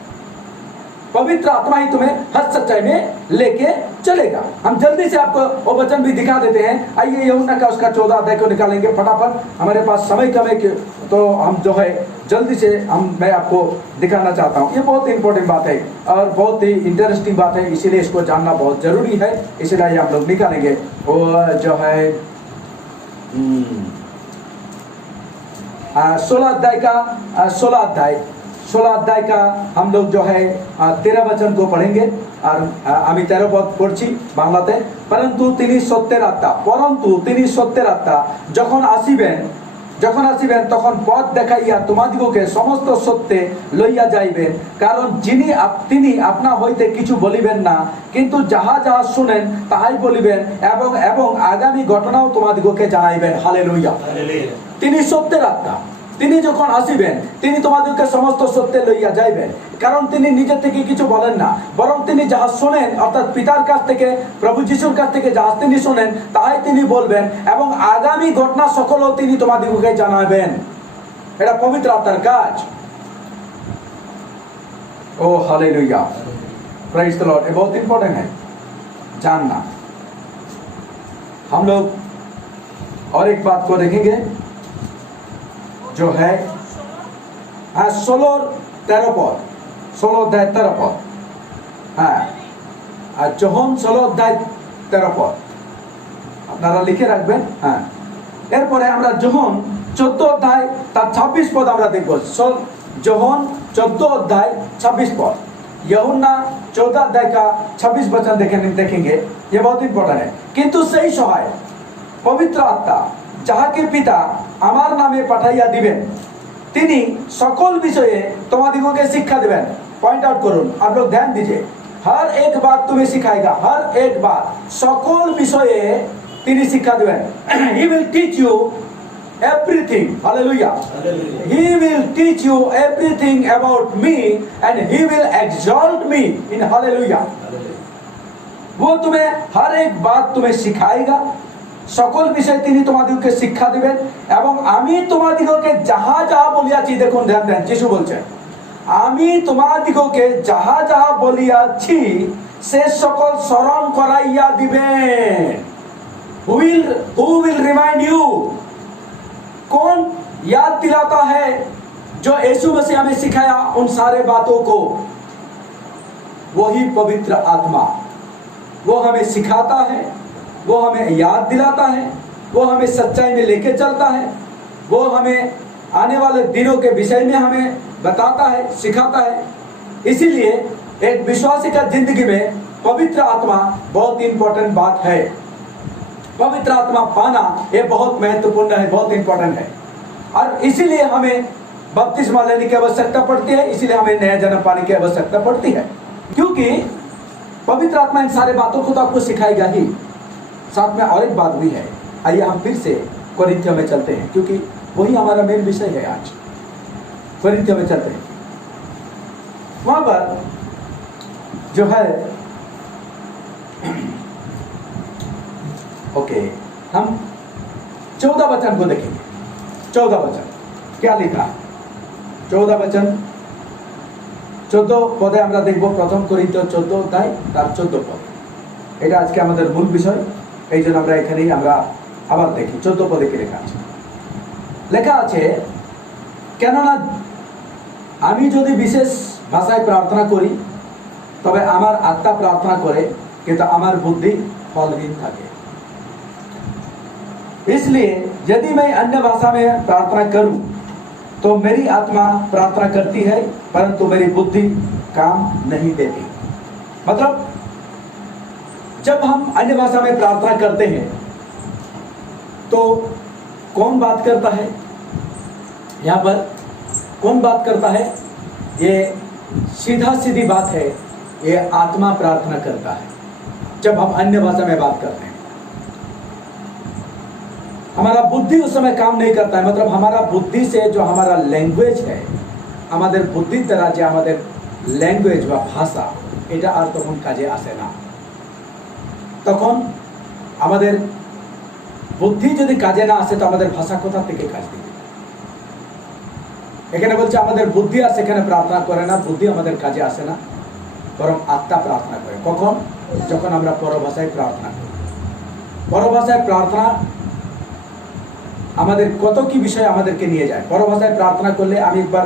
पवित्र आत्मा ही तुम्हें हर सच्चाई में लेके चलेगा। हम जल्दी से आपको वो वचन भी दिखा देते हैं। आइए यूहन्ना का उसका 14 अध्याय को निकालेंगे फटाफट, हमारे पास समय कम है तो हम जो है जल्दी से मैं आपको दिखाना चाहता हूँ। ये बहुत इंपॉर्टेंट बात है और बहुत ही इंटरेस्टिंग बात है, इसीलिए इसको जानना बहुत जरूरी है, इसलिए हम लोग निकालेंगे। वो जो है 16 अध्याय का हम लोग जो है 13 वचन को पढ़ेंगे और আমি 13 পদ পড়ছি বাংলাতে। परंतु তিনি সত্যের আত্মা যখন আসিবেন তখন পথ দেখাইয়া তোমাদিগকে সমস্ত সত্যে লইয়া যাইবেন, কারণ তিনি আপনা হইতে কিছু বলিবেন না, কিন্তু যাহা যাহা শুনেন তাহাই বলিবেন এবং আগামী ঘটনাও তোমাদিগকে জানাইবেন। হালেলুয়া। তিনি সত্যের আত্মা, তিনি যখন আসিবেন তিনি তোমাদেরকে সমস্ত সত্যে লইয়া যাইবেন, কারণ তিনি নিজে থেকে কিছু বলেন না, বরং তিনি যাহা শোনেন অর্থাৎ পিতার কাছ থেকে, প্রভু যিশুর কাছ থেকে যাহা তিনি শোনেন তাহাই তিনি বলবেন এবং আগামী ঘটনা সকলও তিনি তোমাদেরকে জানাবেন। এটা পবিত্র আত্মার কাজ। ओ हालेलुया, प्रेज द लॉर्ड। ये बहुत इंपॉर्टेंट है जानना। हम लोग और एक बात को देखेंगे जो है 16-13 पद, 16 अध्याय 13 पद। हाँ, जोहन 16 अध्याय 13 पद আপনারা লিখে রাখবেন। হ্যাঁ, এরপরে আমরা যোহন 14 অধ্যায় তার 26 পদ আমরা দেখব। जोहन 14 अध्याय 26 पद, यूहन्ना 14 अध्याय का 26 वचन देखेंगे। ये बहुत इंपॉर्टेंट है। किंतु सही सहाय पवित्र आत्मा যাহাকে পিতা আমার নামে পাঠাইয়া দিবেন তিনি সকল বিষয়ে তোমাদিগকে শিক্ষা দিবেন। पॉइंट आउट করুন, आप लोग ध्यान दीजिए। हर एक बात तुम्हें सिखाएगा, हर एक बात, সকল বিষয়ে তিনি শিক্ষা দিবেন। He will teach you everything. Hallelujah. He will teach you everything about me and he will exalt me in hallelujah. वो तुम्हें हर एक बात तुम्हें सिखाएगा, সকল বিষয়ে তিনি তোমাদেরকে শিক্ষা দিবেন এবং আমি তোমাদিগকে যাহা যাহা বলিয়াছি, দেখুন ধ্যান দেন, যিশু বলছেন আমি তোমাদিগকে যাহা যাহা বলিয়াছি সে সকল স্মরণ করাইয়া দিবেন। who will remind you? कौन याद दिलाता है? जो यीशु मसीह हमें सिखाया उन सारे बातों को, वही पवित्र आत्मा। वो हमें सिखाता है, वो हमें याद दिलाता है, वो हमें सच्चाई में लेके चलता है, वो हमें आने वाले दिनों के विषय में हमें बताता है, सिखाता है। इसीलिए एक विश्वासी का जिंदगी में पवित्र आत्मा बहुत इंपॉर्टेंट बात है। पवित्र आत्मा पाना ये बहुत महत्वपूर्ण है, बहुत इंपॉर्टेंट है। और इसीलिए हमें बपतिस्मा लेने की आवश्यकता पड़ती है, इसीलिए हमें नया जन्म पाने की आवश्यकता पड़ती है, क्योंकि पवित्र आत्मा इन सारे बातों को तो आपको सिखाएगा ही। साथ में और एक बात भी है। आइए हम फिर से कोरिन्थियों में चलते हैं, क्योंकि वही हमारा मेन विषय है आज। कोरिन्थियों में चलते हैं, वहां पर जो है ओके, हम 14 वचन को देखेंगे। 14 वचन क्या लिखा? 14 वचन 14 পদে আমরা দেখব। প্রথম কোরিন্থীয় 14 অধ্যায় তার 14 পদ। এটা আজকে আমাদের মূল বিষয়, এই জন্য আমরা এখানেই আমরা আবার দেখি 14 পদে কি লেখা আছে। লেখা আছে, কেননা আমি যদি বিশেষ ভাষায় প্রার্থনা করি তবে আমার আত্মা প্রার্থনা করে, কিন্তু আমার বুদ্ধি ফলহীন থাকে। इसलिए यदि मैं अन्य भाषा में प्रार्थना करूं तो मेरी आत्मा प्रार्थना करती है परंतु मेरी बुद्धि काम नहीं देती। मतलब जब हम अन्य भाषा में प्रार्थना करते हैं तो कौन बात करता है? यहाँ पर कौन बात करता है? ये सीधा सीधी बात है, ये आत्मा प्रार्थना करता है। जब हम अन्य भाषा में बात करते हैं हमारा बुद्धि उस समय काम नहीं करता है। मतलब हमारा बुद्धि से जो हमारा लैंग्वेज है, हमारे बुद्धि द्वारा जो हमारे लैंग्वेज বা ভাষা, এটা আর তখন কাজে আসে না। তখন আমাদের বুদ্ধি যদি কাজে না আসে তো আমাদের ভাষা কোথা থেকে কাজ দিবে? এখানে বলছে আমাদের বুদ্ধি আর সেখানে প্রার্থনা করে না, বুদ্ধি আমাদের কাজে আসে না। বরং আত্মা প্রার্থনা করে। কখন? যখন আমরা পরভাষায় প্রার্থনা করি। পরভাষায় প্রার্থনা আমাদের কত কি বিষয় আমাদেরকে নিয়ে যায়। পরভাষায় প্রার্থনা করলে, আমি একবার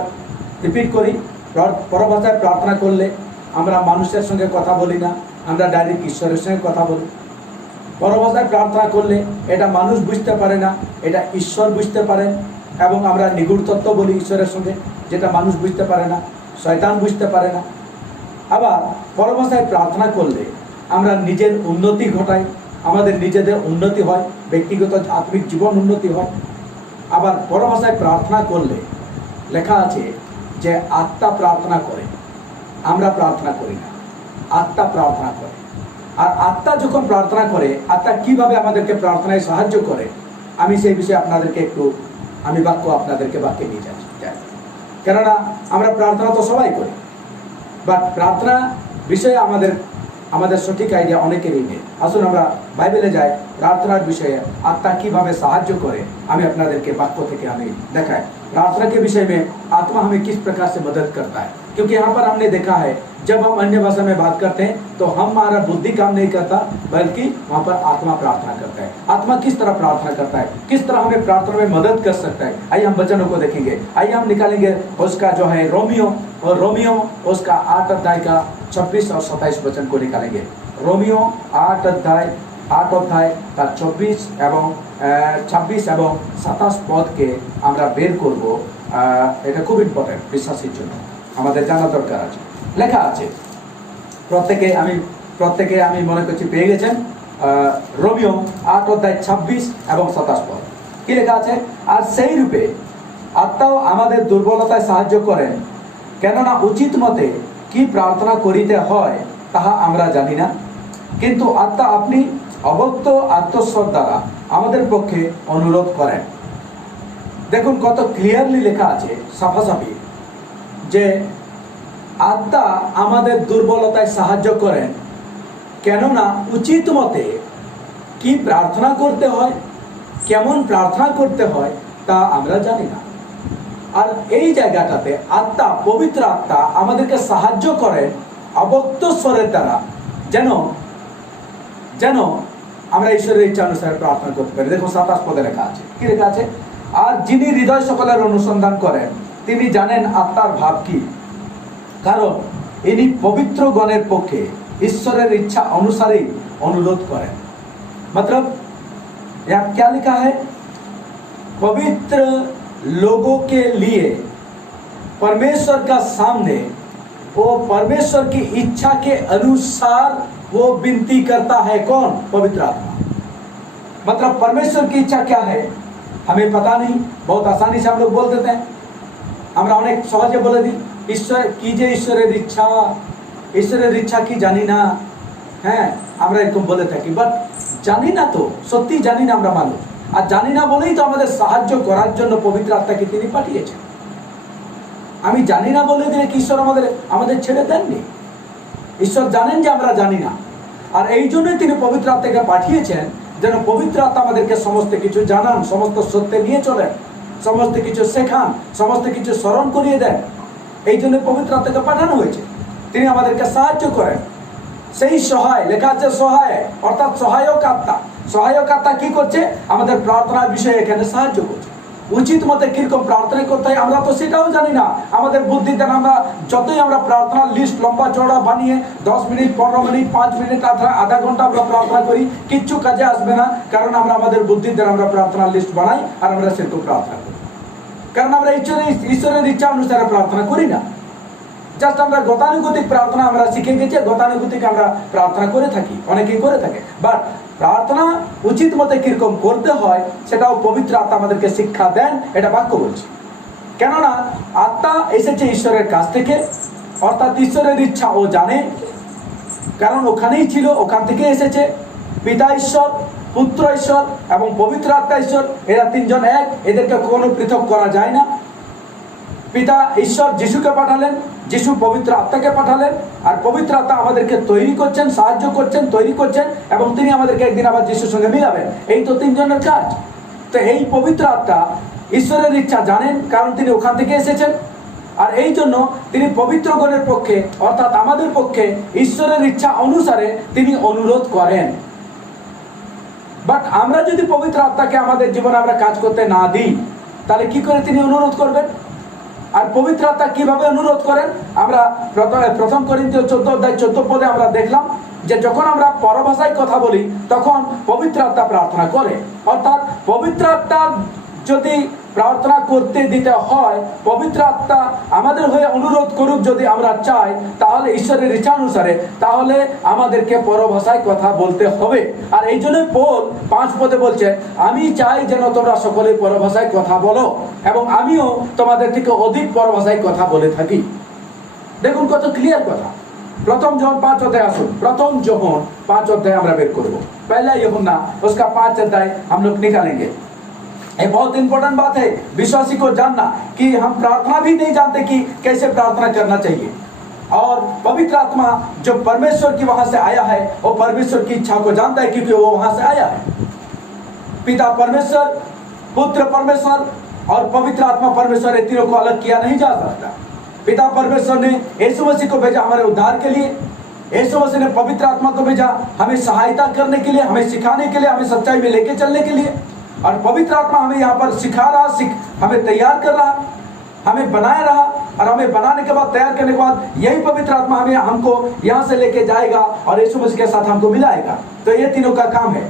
রিপিট করি, পরভাষায় প্রার্থনা করলে আমরা মানুষের সঙ্গে কথা বলি না, আমরা ডাইরেক্ট ঈশ্বরের সঙ্গে কথা বলি। পরভাষায় প্রার্থনা করলে এটা মানুষ বুঝতে পারে না, এটা ঈশ্বর বুঝতে পারেন, এবং আমরা নিগুড় তত্ত্ব বলি ঈশ্বরের সঙ্গে, যেটা মানুষ বুঝতে পারে না, শয়তান বুঝতে পারে না। আবার পরভাষায় প্রার্থনা করলে আমরা নিজের উন্নতি ঘটাই, আমাদের নিজেদের উন্নতি হয়, ব্যক্তিগত আত্মিক জীবন উন্নতি হয়। আবার পরভাষায় প্রার্থনা করলে লেখা আছে যে আত্মা প্রার্থনা করে, আমরা প্রার্থনা করি না, আত্মা প্রার্থনা করে। আর আত্মা যখন প্রার্থনা করে, আত্মা কিভাবে আমাদেরকে প্রার্থনায় সাহায্য করে, আমি সেই বিষয়ে আপনাদেরকে একটু, আমি বাক্যে নিয়ে যাচ্ছি। কেননা আমরা প্রার্থনা তো সবাই করি, বাট প্রার্থনা বিষয়ে আমাদের সঠিক আইডিয়া অনেকেরই নেই। আসুন আমরা বাইবেলে যাই, प्रार्थना विषय आत्मा किभाবে সাহায্য করে আমি আপনাদেরকে वाक्य থেকে আমি দেখাই। प्रार्थना के विषय में आत्मा हमें किस प्रकार से मदद करता है, क्योंकि यहाँ पर हमने देखा है जब हम अन्य भाषा में बात करते हैं तो हमारा बुद्धि काम नहीं करता, बल्कि वहाँ पर आत्मा प्रार्थना करता है। आत्मा किस तरह प्रार्थना करता है, किस तरह हमें प्रार्थना में मदद कर सकता है, आइए हम वचनों को देखेंगे। आइए हम निकालेंगे उसका जो है रोमियो उसका 8 अध्याय का 26 और 27 वचन को निकालेंगे। रोमियो 8 अध्याय का 24 এবং 26 এবং 27 পদকে আমরা বের করব। এটা খুব ইম্পর্টেন্ট বিশ্বাসের জন্য, আমাদের জানা দরকার আছে। লেখা আছে প্রত্যেকে আমি মনে করছি পেয়ে গেছেন। রোমিও 8 অধ্যায় 26 এবং 27 পদ কি লেখা আছে? আর সেই রূপে আত্মাও আমাদের দুর্বলতায় সাহায্য করেন, কেননা উচিত মতে কি প্রার্থনা করিতে হয় তাহা আমরা জানি না, কিন্তু আত্মা আপনি অবক্ত আত্মস্বর দ্বারা আমাদের পক্ষে অনুরোধ করেন। দেখুন কত ক্লিয়ারলি লেখা আছে, সাফাসাফি, যে আত্মা আমাদের দুর্বলতায় সাহায্য করেন, কেননা উচিত মতে কি প্রার্থনা করতে হয়, কেমন প্রার্থনা করতে হয় তা আমরা জানি না। আর এই জায়গাটাতে আত্মা, পবিত্র আত্মা আমাদেরকে সাহায্য করেন অবক্ত স্বরের দ্বারা, যেন আমরা ঈশ্বরের ইচ্ছা অনুসারে প্রার্থনা করতে পারি। দেখো 27 পদে লেখা আছে, কি লেখা আছে? আর যিনি হৃদয় সকলের অনুসন্ধান করেন তিনি জানেন আত্মার ভাব কি, কারণ ইনি পবিত্র গণের পক্ষে ঈশ্বরের ইচ্ছা অনুসারে অনুরোধ करें। मतलब यहाँ क्या लिखा है? पवित्र लोगों के लिए परमेश्वर का सामने वो परमेश्वर की इच्छा के अनुसार वो विनती करता है। कौन? पवित्र आत्मा। मतलब परमेश्वर की इच्छा क्या है हमें पता नहीं, बहुत आसानी से हम लोग बोल देते हैं। আমরা অনেক সহজে বলে দিই ঈশ্বর কি, যে ঈশ্বরের ইচ্ছা কি জানি না। হ্যাঁ, আমরা এরকম বলে থাকি, বাট জানি না তো, সত্যি জানি না আমরা মানুষ। আর জানি না বলেই তো আমাদের সাহায্য করার জন্য পবিত্র আত্মাকে তিনি পাঠিয়েছেন। আমি জানি না বলে দিলে কি ঈশ্বর আমাদের ছেড়ে দেননি? ঈশ্বর জানেন যে আমরা জানি না, আর এই জন্যই তিনি পবিত্র আত্মাকে পাঠিয়েছেন, যেন পবিত্র আত্মা আমাদেরকে সমস্ত কিছু জানান, সমস্ত সত্যে নিয়ে চলেন, সমস্ত কিছু শেখান, সমস্ত কিছু স্মরণ করিয়ে দেন। এই জন্য পবিত্র আত্মাকে পাঠানো হয়েছে, তিনি আমাদেরকে সাহায্য করেন। সেই সহায়, লেখা আছে সহায়, অর্থাৎ সহায়ক আত্মা। সহায়ক আত্মা কি করছে? আমাদের প্রার্থনার বিষয়ে এখানে সাহায্য করছে। উচিত মতে কিরকম প্রার্থনা করতে হয় আমরা তো সেটাও জানি না। আমাদের বুদ্ধিতে আমরা যতই আমরা প্রার্থনার লিস্ট লম্বা চড়া বানিয়ে 10 মিনিট, 15 মিনিট, 5 মিনিট, আধা ঘন্টা আমরা প্রার্থনা করি, কিচ্ছু কাজে আসবে না। কারণ আমরা আমাদের বুদ্ধিতে আমরা প্রার্থনার লিস্ট বানাই আর আমরা সেরকম প্রার্থনা করি, কারণ আমরা ঈশ্বরের ইচ্ছা অনুসারে প্রার্থনা করি না। জাস্ট আমরা গতানুগতিক প্রার্থনা আমরা শিখে গেছি, গতানুগতিক আমরা প্রার্থনা করে থাকি, অনেকেই করে থাকে। বাট প্রার্থনা উচিত মতে কিরকম করতে হয় সেটাও পবিত্র আত্মা আমাদেরকে শিক্ষা দেন, এটা বাক্য বলছে। কেননা আত্মা এসেছে ঈশ্বরের কাছ থেকে, অর্থাৎ ঈশ্বরের ইচ্ছা ও জানে, কারণ ওখানেই ছিল, ওখান থেকে এসেছে। পিতা ঈশ্বর, পুত্র ঈশ্বর এবং পবিত্র আত্মা ঈশ্বর, এরা তিনজন এক, এদেরকে কোনো পৃথক করা যায় না। পিতা ঈশ্বর যিশুকে পাঠালেন, যিশু পবিত্র আত্মাকে পাঠালেন, আর পবিত্র আত্মা আমাদেরকে তৈরি করছেন, সাহায্য করছেন, তৈরি করছেন, এবং তিনি আমাদেরকে একদিন আবার যিশুর সঙ্গে মিলাবেন। এই তো তিনজনের কাজ। তো এই পবিত্র আত্মা ঈশ্বরের ইচ্ছা জানেন, কারণ তিনি ওখান থেকে এসেছেন, আর এই জন্য তিনি পবিত্রগণের পক্ষে অর্থাৎ আমাদের পক্ষে ঈশ্বরের ইচ্ছা অনুসারে তিনি অনুরোধ করেন। বাট আমরা যদি পবিত্র আত্মাকে আমাদের জীবনে আমরা কাজ করতে না দিই, তাহলে কি করে তিনি অনুরোধ করবেন? আর পবিত্র আত্মা কিভাবে অনুরোধ করেন? আমরা প্রথম করিন্থীয় 14 আমরা দেখলাম যে যখন আমরা পরভাষায় কথা বলি তখন পবিত্র আত্মা প্রার্থনা করে। অর্থাৎ পবিত্র আত্মা যদি প্রার্থনা করতে দিতে হয়, পবিত্র আত্মা আমাদের হয়ে অনুরোধ করুক যদি আমরা চাই, তাহলে ঈশ্বরের ইচ্ছা অনুসারে তাহলে আমাদেরকে পরভাষায় কথা বলতে হবে। আর এই জন্য পৌল 5 পদে বলছে, আমি চাই যেন তোমরা সকলে পরভাষায় কথা বলো এবং আমিও তোমাদের থেকে অধিক পরভাষায় কথা বলে থাকি। দেখুন কত ক্লিয়ার কথা। प्रथम जोहन 5 अध्याय আসুন, प्रथम जोहन 5 अध्याय আমরা বের করব। पहला यूहन्ना उसका 5 अध्याय हम लोग निकालेंगे। ये बहुत इंपॉर्टेंट बात है विश्वासी को जानना कि हम प्रार्थना भी नहीं जानते कि कैसे प्रार्थना करना चाहिए। और पवित्र आत्मा जो परमेश्वर की वहां से आया है वो परमेश्वर की इच्छा को जानता है, क्योंकि वो वहां से आया है। पिता परमेश्वर, पुत्र परमेश्वर और पवित्र आत्मा परमेश्वर, ये तीनों को अलग किया नहीं जा सकता। पिता परमेश्वर ने यीशु मसीह को भेजा हमारे उद्धार के लिए, यीशु मसीह ने पवित्र आत्मा को भेजा हमें सहायता करने के लिए, हमें सिखाने के लिए, हमें सच्चाई में लेके चलने के लिए। और पवित्र आत्मा हमें यहाँ पर सिखा रहा, हमें तैयार कर रहा, हमें बनाया रहा, और हमें बनाने के बाद, तैयार करने के बाद यही पवित्र आत्मा हमको यहाँ से लेके जाएगा और यीशु मसीह के साथ हमको मिलाएगा। तो ये तीनों का काम है।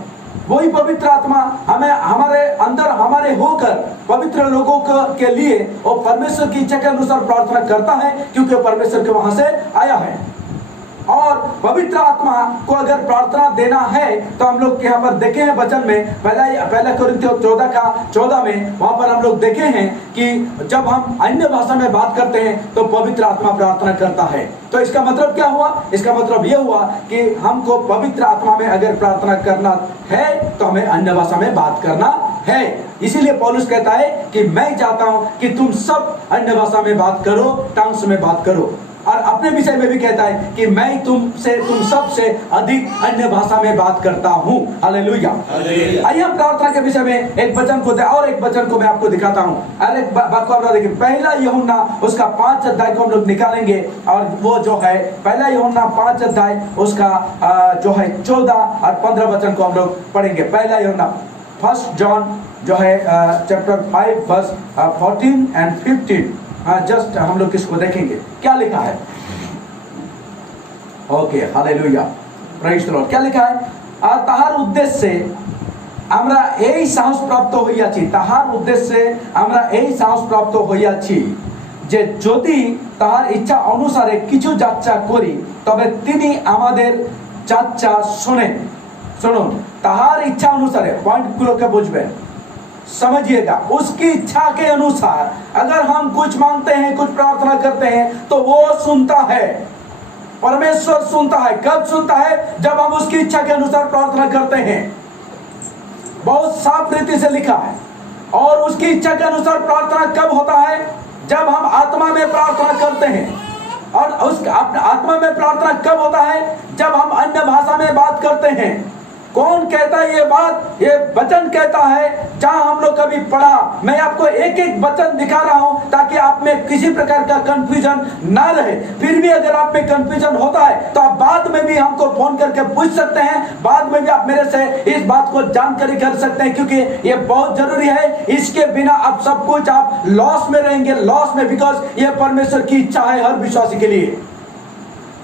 वही पवित्र आत्मा हमें हमारे अंदर हमारे होकर पवित्र लोगों के लिए वो परमेश्वर की इच्छा के अनुसार प्रार्थना करता है, क्योंकि वो परमेश्वर के वहां से आया है। और पवित्र आत्मा को अगर प्रार्थना देना है तो हम लोग यहाँ पर देखे हैं वचन में, पहला कोरिन्थियों 14 में वहां पर हम लोग देखे हैं कि जब हम अन्य भाषा में बात करते हैं तो पवित्र आत्मा प्रार्थना करता है। तो इसका मतलब क्या हुआ? इसका मतलब यह हुआ कि हमको पवित्र आत्मा में अगर प्रार्थना करना है तो हमें अन्य भाषा में बात करना है। इसीलिए पौलुस कहता है कि मैं चाहता हूं कि तुम सब अन्य भाषा में बात करो, टंग्स में बात करो। और अपने विषय में भी कहता है कि मैं तुम सब से अधिक अन्य भाषा में बात करता हूँ। हालेलुया। आइए हम प्रार्थना के विषय में एक वचन को और एक वचन को मैं आपको दिखाता हूँ। और एक बात को आप देखिए, पहला यूहन्ना उसका 5 अध्याय को हम लोग निकालेंगे, और वो जो है पहला यूहन्ना 5 अध्याय उसका जो है 14 और 15 वचन को हम लोग पढ़ेंगे। पहला यूहन्ना 1 जॉन जो है चैप्टर 5 वर्स 14 एंड 15। जस्ट हम लोग किसको देखेंगे क्या लिखा है। Okay, hallelujah, praise the Lord. क्या लिखा है? তাহার উদ্দেশ্যে আমরা এই সাহস প্রাপ্ত হইয়াছি, তাহার উদ্দেশ্যে আমরা এই সাহস প্রাপ্ত হইয়াছি যে যদি তাহার ইচ্ছা অনুসারে কিছু যাচ্ছা করি তবে তিনি আমাদের যাচ্ছা শোনেন। শুনুন, তাহার ইচ্ছা অনুসারে, পয়েंटগুলোকে বুঝবেন, समझिएगा। उसकी इच्छा के अनुसार अगर हम कुछ मांगते हैं, कुछ प्रार्थना करते हैं तो वो सुनता है। परमेश्वर सुनता है। कब सुनता है? जब हम उसकी इच्छा के अनुसार प्रार्थना करते हैं। बहुत साफ रीति से लिखा है। और उसकी इच्छा के अनुसार प्रार्थना कब होता है? जब हम आत्मा में प्रार्थना करते हैं। और उस आत्मा में प्रार्थना कब होता है? जब हम अन्य भाषा में बात करते हैं। कौन कहता है ये बात? ये वचन कहता है, जहां हम लोग कभी पढ़ा। मैं आपको एक एक वचन दिखा रहा हूं ताकि आप में किसी प्रकार का कंफ्यूजन ना रहे। फिर भी अगर आप में कंफ्यूजन होता है तो आप बाद में भी हमको फोन करके पूछ सकते हैं, बाद में भी आप मेरे से इस बात को जानकारी कर सकते हैं, क्योंकि ये बहुत जरूरी है। इसके बिना आप सब कुछ आप लॉस में रहेंगे, लॉस में, बिकॉज ये परमेश्वर की इच्छा है हर विश्वासी के लिए।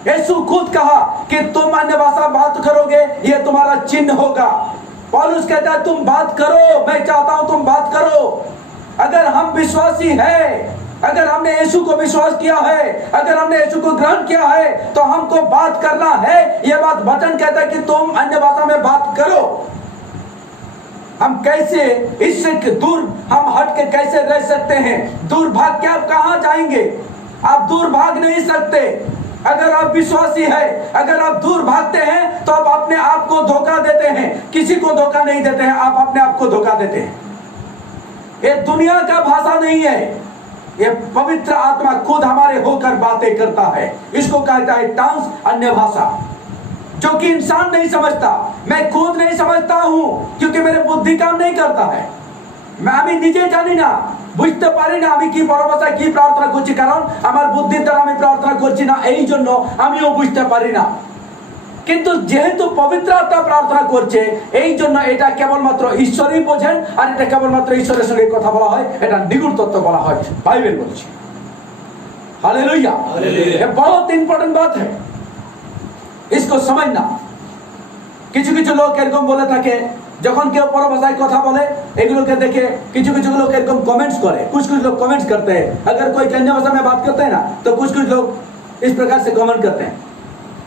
यीशु खुद कहा कि तुम अन्य भाषा बात करोगे, ये तुम्हारा चिन्ह होगा। पौलुस कहता है तुम बात करो, मैं चाहता हूं तुम बात करो। अगर हम विश्वासी है, अगर हमने यीशु को विश्वास किया है, अगर हमने यीशु को ग्रहण किया है तो हमको बात करना है। यह बात वचन कहता है कि तुम अन्य भाषा में बात करो। हम कैसे इससे दूर हम हट के कैसे रह सकते हैं? दूर भाग के आप कहां जाएंगे? आप दूर भाग नहीं सकते। अगर आप विश्वासी है, अगर आप दूर भागते हैं तो आप अपने आप को धोखा देते हैं। किसी को धोखा नहीं देते हैं, आप अपने आप को धोखा देते हैं। ये दुनिया का भाषा नहीं है, ये पवित्र आत्मा खुद हमारे होकर बातें करता है। इसको कहता है टंग्स, अन्य भाषा, जो कि इंसान नहीं समझता। मैं खुद नहीं समझता हूं क्योंकि मेरे बुद्धि काम नहीं करता है। আমি নিজে জানি না, বুঝতে পারি না আমি কি বড় ভাষায় কি প্রার্থনা করছি, কারণ আমার বুদ্ধির দ্বারা আমি প্রার্থনা করছি না, এই জন্য আমিও বুঝতে পারি না। কিন্তু যেহেতু পবিত্র আত্মা প্রার্থনা করছে, এই জন্য এটা কেবলমাত্র ঈশ্বরই বোঝেন, আর এটা কেবলমাত্র ঈশ্বরের সঙ্গে কথা বলা হয়, এটা নিগুড় তত্ত্ব বলা হয়, বাইবেল বলছে। हालेलुया, ये बहुत इंपॉर्टेंट बात है, इसको समझना। কিছু কিছু লোক এরকম বলে থাকে, যখন কেউ পরভাষায় কথা বলে এগুলোকে দেখে কিছু কিছু লোক এরকম कमेंट्स करे, कुछ कुछ लोग कमेंट्स करते हैं। अगर कोई अन्य भाषा में बात करते हैं ना, तो कुछ कुछ लोग इस प्रकार से कमेंट करते हैं,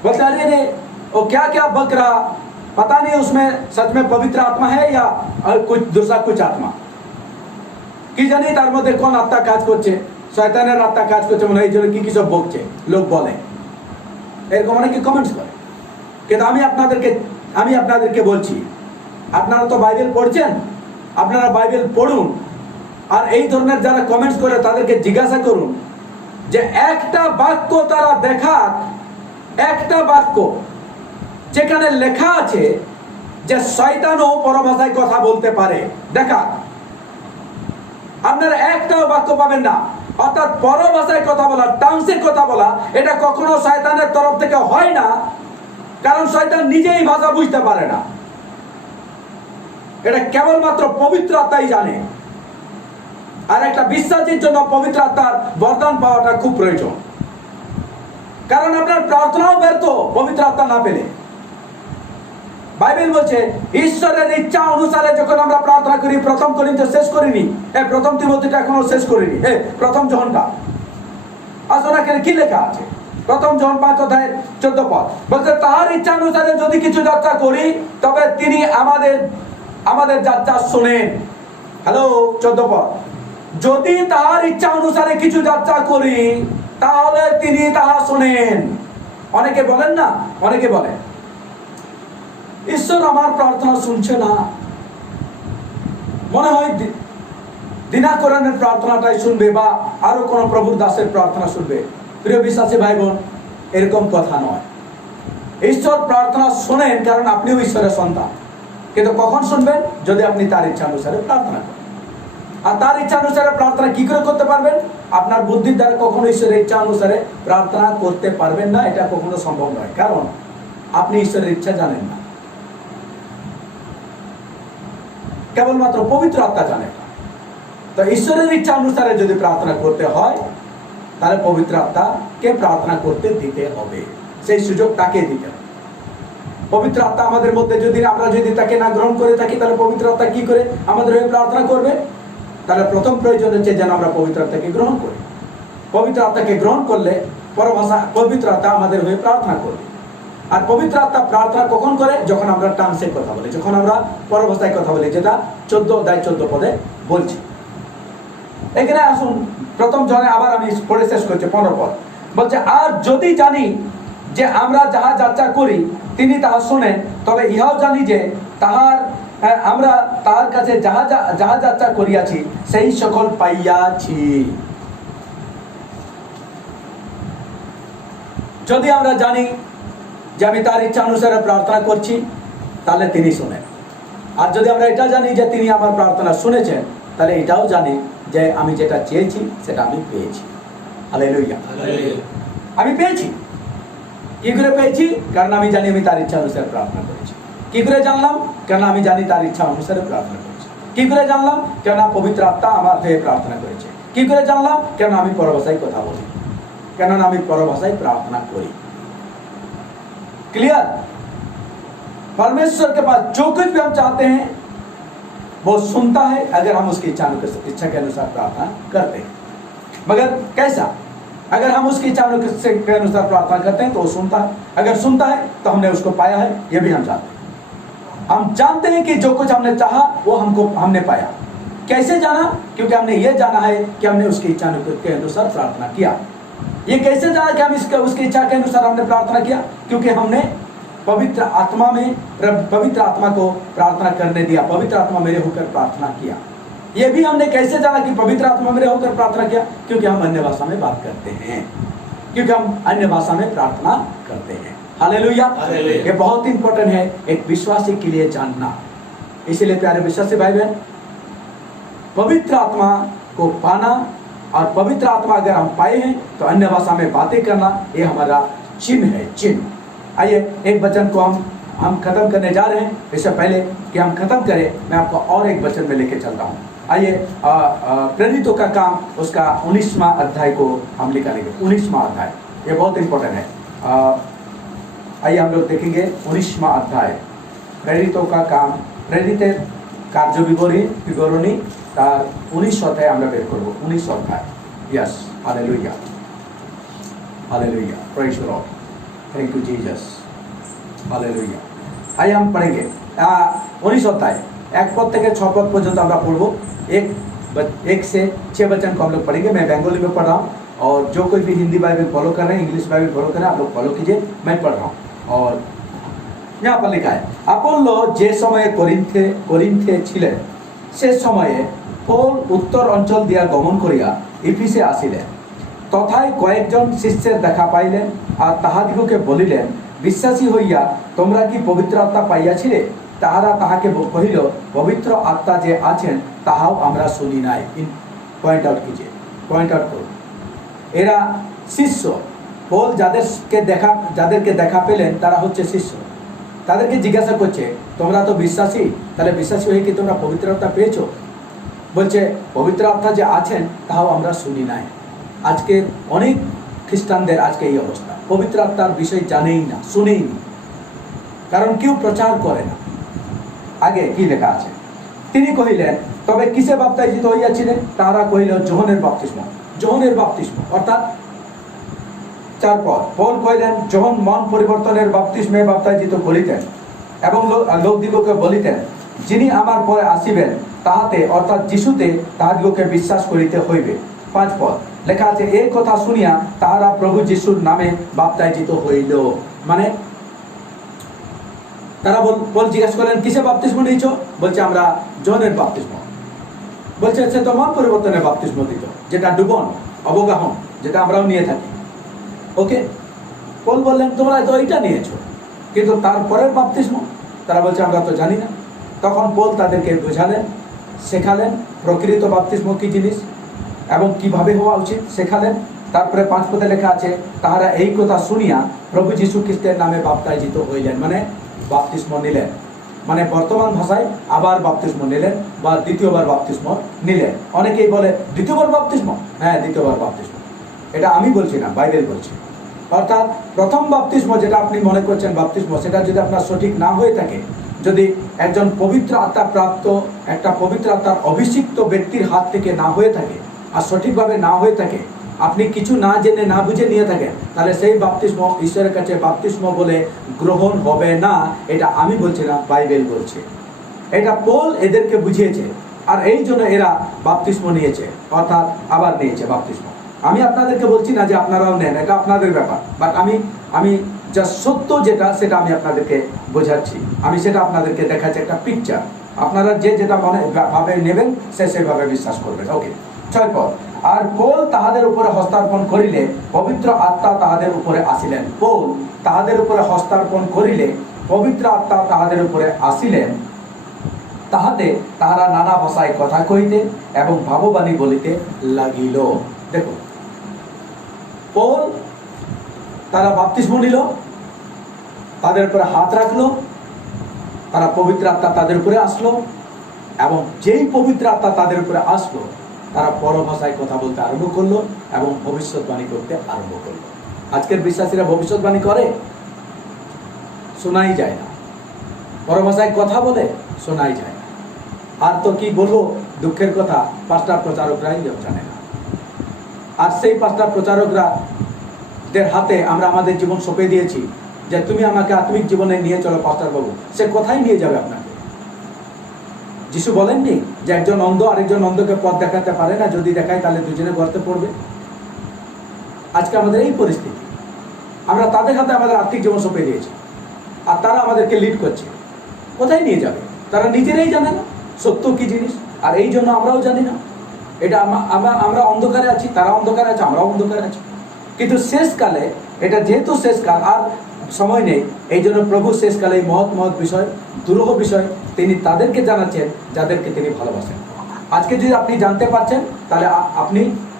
बोलते हैं अरे वो क्या क्या बक रहा, पता नहीं उसमें सच में पवित्र आत्मा है या कुछ दूसरा कुछ आत्मा, কি জানি তার মধ্যে কোন আত্মা কাজ করছে, শয়তানের আত্মা কাজ করছে মনে হয়, এই জন্য কি কি সব বকছে লোক বলে, এরকম অনেকে কমেন্টস করে। কিন্তু আমি আপনাদেরকে বলছি, আপনারা তো বাইবেল পড়ছেন, আপনারা বাইবেল পড়ুন, আর এই ধরনের যারা কমেন্টস করে তাদেরকে জিজ্ঞাসা করুন যে একটা বাক্য তারা দেখাক, একটা বাক্য যেখানে লেখা আছে যে শয়তানও পরভাষায় কথা বলতে পারে, দেখা। আপনারা একটা বাক্য পাবেন না। অর্থাৎ পরভাষায় কথা বলা, টাংসে কথা বলা, এটা কখনো শয়তানের তরফ থেকে হয় না, কারণ শয়তান নিজেই ভাষা বুঝতে পারে না, এটা কেবলমাত্র পবিত্র আত্মাই জানে। আর একটা বিশ্বাসীর জন্য পবিত্র আত্মার বরদান পাওয়াটা খুব প্রয়োজন, কারণ আপনার প্রার্থনাও ব্যর্থ পবিত্র আত্মা না পেলে। বাইবেল বলছে ঈশ্বরের ইচ্ছা অনুসারে যখন আমরা প্রার্থনা করি, প্রথম করিন্থে শেষ করিনি, প্রথম তিমোথীটা এখনো শেষ করিনি, প্রথম যোহনটা আসলে এখানে কি লেখা আছে, প্রথম যোহন 5:14 বলছে তাহার ইচ্ছা অনুসারে যদি কিছু যাত্রা করি তবে তিনি আমাদের যাত্রা শোনেন। হ্যালো, 14 যদি তাহার ইচ্ছা অনুসারে কিছু যাত্রা করি তাহলে তিনি তাহা শোনেন। অনেকে বলেন না, অনেকে বলে ঈশ্বর আমার প্রার্থনা শুনছে না, মনে হয় দিনাকরণের প্রার্থনাটাই শুনবে বা আরো কোন প্রভুর দাসের প্রার্থনা শুনবে। প্রিয় বিশ্বাসী ভাই বোন, এরকম কথা নয়। ঈশ্বর প্রার্থনা শোনেন, কারণ আপনিও ঈশ্বরের সন্তান, কিন্তু কখন শুনবেন? যদি আপনি তার ইচ্ছা অনুসারে প্রার্থনা করেন। আর তার ইচ্ছা অনুসারে প্রার্থনা কি করে করতে পারবেন? আপনার বুদ্ধির দ্বারা কখনো ঈশ্বরের ইচ্ছা অনুসারে প্রার্থনা করতে পারবেন না, এটা কখনো সম্ভব নয়, কারণ আপনি ঈশ্বরের ইচ্ছা জানেন না, কেবলমাত্র পবিত্র আত্মা জানে। তো ঈশ্বরের ইচ্ছা অনুসারে যদি প্রার্থনা করতে হয়, তাহলে পবিত্র আত্মাকে প্রার্থনা করতে দিতে হবে, সেই সুযোগ তাকে দিতে হবে। পবিত্র আত্মা আমাদের মধ্যে যদি আমরা তাকে না গ্রহণ করে থাকি, তাহলে পবিত্র আত্মা কি করে আমাদের হয়ে প্রার্থনা করবে? তাহলে প্রথম প্রয়োজন হচ্ছে যেন আমরা পবিত্র আত্মাকে গ্রহণ করি। পবিত্র আত্মাকে গ্রহণ করলে পবিত্র আত্মা আমাদের হয়ে প্রার্থনা করবে। আর পবিত্র আত্মা প্রার্থনা কখন করে? যখন আমরা টাংসে কথা বলি, যখন আমরা পরভাষায় কথা বলি, যেটা 14 পদে বলছি। এখানে আসুন, প্রথম জনে আবার আমি পড়ে শেষ করছি 15 পদ বলছে, আর যদি জানি যে আমরা যাহা যাত্রা করি তিনি তাহা শোনেন, তবে ইহাও জানি যে আমরা তাহার কাছে যাহা যাত্রা করিয়াছি সেই সকল পাইয়াছি। যদি আমরা জানি যে আমি তার ইচ্ছা অনুসারে প্রার্থনা করছি, তাহলে তিনি শোনেন। আর যদি আমরা এটা জানি যে তিনি আমার প্রার্থনা শুনেছেন, তাহলে এটাও জানি যে আমি যেটা চেয়েছি সেটা আমি পেয়েছি। হালেলুয়া, আমি পেয়েছি। কি করে পেয়েছি? কারণ আমি জানি আমি তার ইচ্ছা অনুসারে প্রার্থনা করেছি। কি করে জানলাম? কেন আমি জানি তার ইচ্ছা অনুসারে প্রার্থনা করেছি। কি করে জানলাম? কেন পবিত্র আত্মা আমার হয়ে প্রার্থনা করেছে। কি করে জানলাম? কেন আমি পরভাষায় কথা বলি, কেন আমি পরভাষায় প্রার্থনা করি। क्लियर? परमेश्वर के पास जो कुछ भी हम चाहते हैं वो सुनता है, अगर हम उसकी इच्छा के अनुसार प्रार्थना करते हैं। मगर कैसा? अगर हम उसकी इच्छा के अनुसार प्रार्थना करते हैं तो वो सुनता है। अगर सुनता है तो हमने उसको पाया है, ये भी हम जानते हैं। हम जानते हैं कि जो कुछ हमने चाहा वो हमने पाया। कैसे जाना? क्योंकि हमने ये जाना है कि हमने उसकी इच्छा के अनुसार प्रार्थना किया। ये कैसे जाना कि हम उसकी इच्छा के अनुसार हमने प्रार्थना किया? क्योंकि हमने पवित्र आत्मा को प्रार्थना करने दिया, पवित्र आत्मा मेरे होकर प्रार्थना किया। ये भी हमने कैसे जाना कि पवित्र आत्मा मेरे होकर प्रार्थना किया? क्योंकि हम अन्य भाषा में बात करते हैं, क्योंकि हम अन्य भाषा में प्रार्थना करते हैं। हालेलुया, ये बहुत इंपॉर्टेंट है एक विश्वासी के लिए जानना। इसीलिए प्यारे विश्वासी भाई बहन, पवित्र आत्मा को पाना, और पवित्र आत्मा अगर हम पाए हैं तो अन्य भाषा में बातें करना, ये हमारा चिन्ह है, चिन्ह। आइए एक वचन को हम खत्म करने जा रहे हैं। इससे पहले कि हम खत्म करें, मैं आपको और एक वचन में लेके चलता हूँ। आइए प्रेरितों का काम उसका 19वां अध्याय को हम निकालेंगे। 19वां अध्याय ये बहुत इंपॉर्टेंट है। आइए हम लोग देखेंगे 19वां अध्याय, प्रेरितों का काम, প্রেরিতের কার্য বিবরণী তার 19 অধ্যায় আমরা বের করব। 19 অধ্যায়। Yes, hallelujah, hallelujah, praise the Lord, thank you Jesus, hallelujah. आइए हम पढ़ेंगे 19 अध्याय 1 पद থেকে 6 पद पर्यंत আমরা পড়ব। 1 से 6 वचन को हम लोग पढ़ेंगे। मैं बंगाली में पढ़ रहा हूँ, और जो कोई भी हिंदी बाइबल फॉलो कर रहे हैं, इंग्लिश बाइबल फॉलो कर रहे हैं, आप लोग फॉलो कीजिए, मैं पढ़ रहा हूँ। और यहाँ पर लिखा है, अपोल्लो जे समय करिन्थे छिलेन से समय पौल उत्तर अंचल दिया गमन करिया इफिसे आसिलेन। तथाय कयेकजन शिष्যের দেখা পাইলেন, আর তাহাদিগকে বলিলেন, বিশ্বাসী হইয়া তোমরা কি পবিত্র আত্মা পাইয়াছিলে? তাহারা তাহাকে কহিল, পবিত্র আত্মা যে আছেন তাহাও আমরা শুনি নাই। পয়েন্ট আউট कीजिए, পয়েন্ট আউট করুন। এরা শিষ্য। পৌল যাদেরকে দেখা পেলেন তারা হচ্ছে শিষ্য। তাদেরকে জিজ্ঞাসা করছে, তোমরা তো বিশ্বাসী, তাহলে বিশ্বাসী হয়ে কি তোমরা পবিত্র আত্মা পেয়েছো? বলছে, পবিত্র আত্মা যে আছেন তাও আমরা শুনি নাই। আজকে অনেক খ্রিস্টানদের আজকে এই অবস্থা, পবিত্র আত্মার বিষয় জানেই না, শুনেই না, কারণ কেউ প্রচার করে না। আগে কি লেখা আছে, তিনি কহিলেন, তবে কিসে বাপ্তাইজিত হইয়াছিলেন? তাহারা কহিল, যোহনের বাপ্তিস্ম। যোহনের বাপ্তিস্ম অর্থাৎ 4 পদ। পৌল কহিলেন, যোহন মন পরিবর্তনের বাপ্তিস্মে বাপ্তাইজিত করিতেন এবং লোকদিগকে বলিতেন, যিনি আমার পরে আসিবেন তাহাতে অর্থাৎ যিশুতে তাহাদিগকে বিশ্বাস করিতে হইবে। 5 পদ লেখা আছে, এই কথা শুনিয়া তাহারা প্রভু যিশুর নামে বাপ্তাইজিত হইল। মানে তারা পৌল জিজ্ঞাসা করলেন, কিসে বাপ্তিস্ম নিয়েছো? বলছে, আমরা যোহনের বাপ্তিস্ম। বলছে, সে তো মন পরিবর্তনের বাপ্তিস্ম দিত, যেটা ডুবন, অবগাহন, যেটা আমরাও নিয়ে থাকি। ওকে, পৌল বললেন, তোমরা তো এইটা নিয়েছো, কিন্তু তারপরের বাপ্তিস্ম তারা বলছে আমরা তো জানি না। তখন পৌল তাদেরকে বোঝালেন, শেখালেন প্রকৃত বাপ্তিস্ম কি জিনিস এবং কিভাবে হওয়া উচিত শেখালেন। তারপরে 5 পদে লেখা আছে, তাহারা এই কথা শুনিয়া প্রভু যীশু খ্রিস্টের নামে বাপ্তাইজিত হইলেন। মানে বাপ্তিস্ম নিলেন, মানে বর্তমান ভাষায় আবার বাপ্তিস্ম নিলেন বা দ্বিতীয়বার বাপ্তিস্ম নিলেন। অনেকেই বলে দ্বিতীয়বার বাপ্তিস্ম। হ্যাঁ, দ্বিতীয়বার বাপ্তিস্ম, এটা আমি বলছি না, বাইবেল বলছে। অর্থাৎ প্রথম বাপ্তিস্ম যেটা আপনি মনে করছেন বাপ্তিস্ম, সেটা যদি আপনার সঠিক না হয়ে থাকে, যদি একজন পবিত্র আত্মা প্রাপ্ত, একটা পবিত্র আত্মার অভিষিক্ত ব্যক্তির হাত থেকে না হয়ে থাকে, আর সঠিকভাবে না হয়ে থাকে, আপনি কিছু না জেনে না বুঝে নিয়ে থাকেন, তাহলে সেই বাপ্তিস্ম ঈশ্বরের কাছে বাপ্তিস্ম বলে গ্রহণ হবে না। এটা আমি বলছি না, বাইবেল বলছে। এটা পৌল এদেরকে বুঝিয়েছে, আর এই জন্য এরা বাপ্তিস্ম নিয়েছে, অর্থাৎ আবার নিয়েছে বাপ্তিস্ম। আমি আপনাদেরকে বলছি না যে আপনারাও নেন, এটা আপনাদের ব্যাপার, বাট আমি যা সত্য যেটা সেটা আমি আপনাদেরকে বোঝাচ্ছি, আমি সেটা আপনাদেরকে দেখাচ্ছি একটা পিকচার। আপনারা যে যেটা মনে ভাবে নেবেন সে সেভাবে বিশ্বাস করবেন। ওকে, 6 পদ। আর পৌল তাহাদের উপরে হস্তার্পণ করিলে পবিত্র আত্মা তাহাদের উপরে আসিলেন। পৌল তাহাদের উপরে হস্তার্পণ করিলে পবিত্র আত্মা তাহাদের উপরে আসিলেন। তাহাতে তাহারা নানা ভাষায় কথা কইতে এবং ভাববাণী বলিতে লাগিল। দেখো, পৌল তারা বাপ্তিস্ম নিল, তাদের উপরে হাত রাখলো, তারা পবিত্র আত্মা তাদের উপরে আসলো, এবং যেই পবিত্র আত্মা তাদের উপরে আসলো, তারা পরভাষায় কথা বলতে আরম্ভ করলো এবং ভবিষ্যৎবাণী করতে আরম্ভ করলো। আজকের বিশ্বাসীরা ভবিষ্যৎবাণী করে, শোনাই যায় না। পরভাষায় কথা বলে, শোনাই যায় না। আর তো কি বলবো, দুঃখের কথা, পাস্টার প্রচারকরাই জানে না। আর সেই পাস্টার প্রচারকরাদের হাতে আমরা আমাদের জীবন সঁপে দিয়েছি, যে তুমি আমাকে আত্মিক জীবনে নিয়ে চলো পাস্টার বাবু। সে কোথায় নিয়ে যাবে আপনাকে? যিশু বলেননি যে একজন অন্ধ আরেকজন অন্ধকে পথ দেখাতে পারে না, যদি দেখায় তাহলে দুজনে গর্তে পড়বে। আজকে আমাদের এই পরিস্থিতি, আমরা তাদের হাতে আমাদের আত্মিক জীবন সঁপে দিয়েছি, আর তারা আমাদেরকে লিড করছে। কোথায় নিয়ে যাবে? তারা নিজেরাই জানে না সত্য কি জিনিস, আর এই জন্য আমরাও জানি না। এটা আমরা অন্ধকারে আছি, তারা অন্ধকারে আছে, আমরাও অন্ধকারে আছি। কিন্তু শেষকালে, এটা যেহেতু শেষকাল, আর সময় নেই, এই জন্য প্রভু শেষকালে এই মহৎ বিষয়, দুরূহ বিষয় তিনি তাদেরকে জানাচ্ছেন যাদেরকে তিনি ভালোবাসেন। আজকে যদি আপনি জানতে পারছেন তাহলে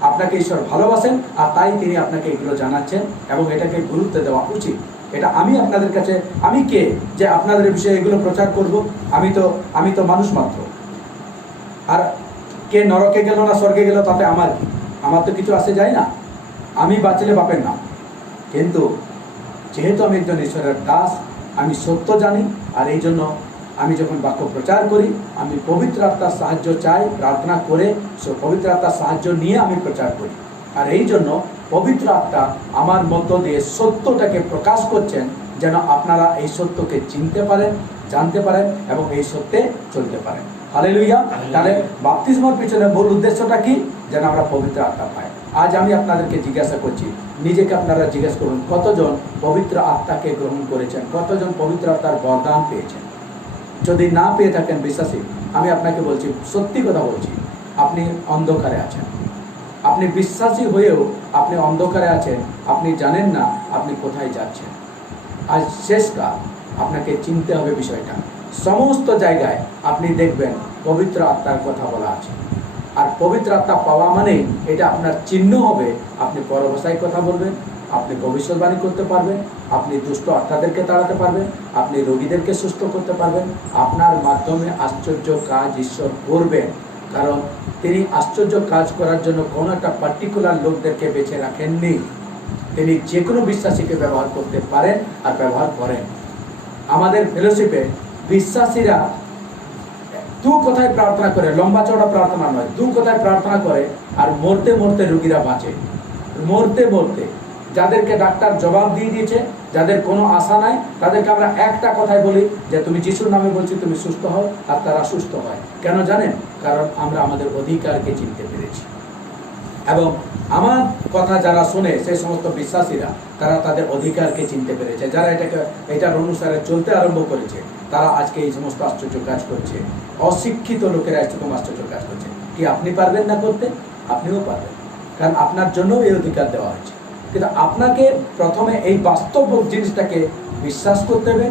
আপনাকে ঈশ্বর ভালোবাসেন, আর তাই তিনি আপনাকে এগুলো জানাচ্ছেন এবং এটাকে গুরুত্ব দেওয়া উচিত। এটা আমি আপনাদের কাছে, আমি কে যে আপনাদের বিষয়ে এগুলো প্রচার করব? আমি তো মানুষ মাত্র। আর কে নরকে গেল না স্বর্গে গেল তাতে আমার তো কিছু আসে যায় না। আমি বাঁচলে বাপের নাম, কিন্তু যেহেতু আমি একজন ঈশ্বরের দাস, আমি সত্য জানি, আর এই জন্য আমি যখন বাক্য প্রচার করি আমি পবিত্র আত্মার সাহায্য চাই, প্রার্থনা করে পবিত্র আত্মার সাহায্য নিয়ে আমি প্রচার করি। আর এই জন্য পবিত্র আত্মা আমার মধ্য দিয়ে সত্যটাকে প্রকাশ করছেন, যেন আপনারা এই সত্যকে চিনতে পারেন, জানতে পারেন এবং এই সত্যে চলতে পারেন। হালেলুয়া। তাহলে বাপ্তিস্মের পিছনে মূল উদ্দেশ্যটা কি? যেন আমরা পবিত্র আত্মা পাই। আজ আমি আপনাদেরকে জিজ্ঞাসা করছি, নিজেকে আপনারা জিজ্ঞেস করুন, কতজন পবিত্র আত্মাকে গ্রহণ করেছেন? কতজন পবিত্র আত্মার বরদান পেয়েছেন? যদি না পেয়ে থাকেন বিশ্বাসী, আমি আপনাকে বলছি, সত্যি কথা বলছি, আপনি অন্ধকারে আছেন। আপনি বিশ্বাসী হয়েও আপনি অন্ধকারে আছেন, আপনি জানেন না আপনি কোথায় যাচ্ছেন। আজ শেষ কাল, আপনাকে চিনতে হবে বিষয়টা। সমস্ত জায়গায় আপনি দেখবেন পবিত্র আত্মার কথা বলা আছে, আর পবিত্র আত্মা পাওয়া মানেই এটা আপনার চিহ্ন হবে। আপনি পরভাষায় কথা বলবেন, আপনি ভবিষ্যৎবাণী করতে পারবেন, আপনি দুষ্ট আত্মাদেরকে তাড়াতে পারবেন, আপনি রোগীদেরকে সুস্থ করতে পারবেন। আপনার মাধ্যমে আশ্চর্য কাজ ঈশ্বর করবেন, কারণ তিনি আশ্চর্য কাজ করার জন্য কোনো একটা পার্টিকুলার লোকদেরকে বেছে রাখেননি। তিনি যে কোনো বিশ্বাসীকে ব্যবহার করতে পারেন আর ব্যবহার করেন। আমাদের ফেলোশিপে বিশ্বাসীরা দু কথায় প্রার্থনা করে, লম্বা চওড়া প্রার্থনা নয়, দু কথায় প্রার্থনা করে, আর মরতে মরতে রোগীরা বাঁচে। মরতে মরতে যাদেরকে ডাক্তার জবাব দিয়ে দিয়েছে, যাদের কোনো আশা নাই, তাদেরকে আমরা একটা কথাই বলি যে তুমি যিশুর নামে বলছি, তুমি সুস্থ হও, আর তারা সুস্থ হয়। কেন জানেন? কারণ আমরা আমাদের অধিকারকে চিনতে পেরেছি। এবং আমার কথা যারা শোনে সেই সমস্ত বিশ্বাসীরা, তারা তাদের অধিকারকে চিনতে পেরেছে। যারা এটার অনুসারে চলতে আরম্ভ করেছে, তারা আজকে এই সমস্ত আশ্চর্য কাজ করছে। অশিক্ষিত লোকেরা এরকম আশ্চর্য কাজ করছে। কি আপনি পারবেন না করতে? আপনিও পারবেন, কারণ আপনার জন্য এই অধিকার দেওয়া হয়েছে। কিন্তু আপনাকে প্রথমে এই বাস্তব জিনিসটাকে বিশ্বাস করতে হবে,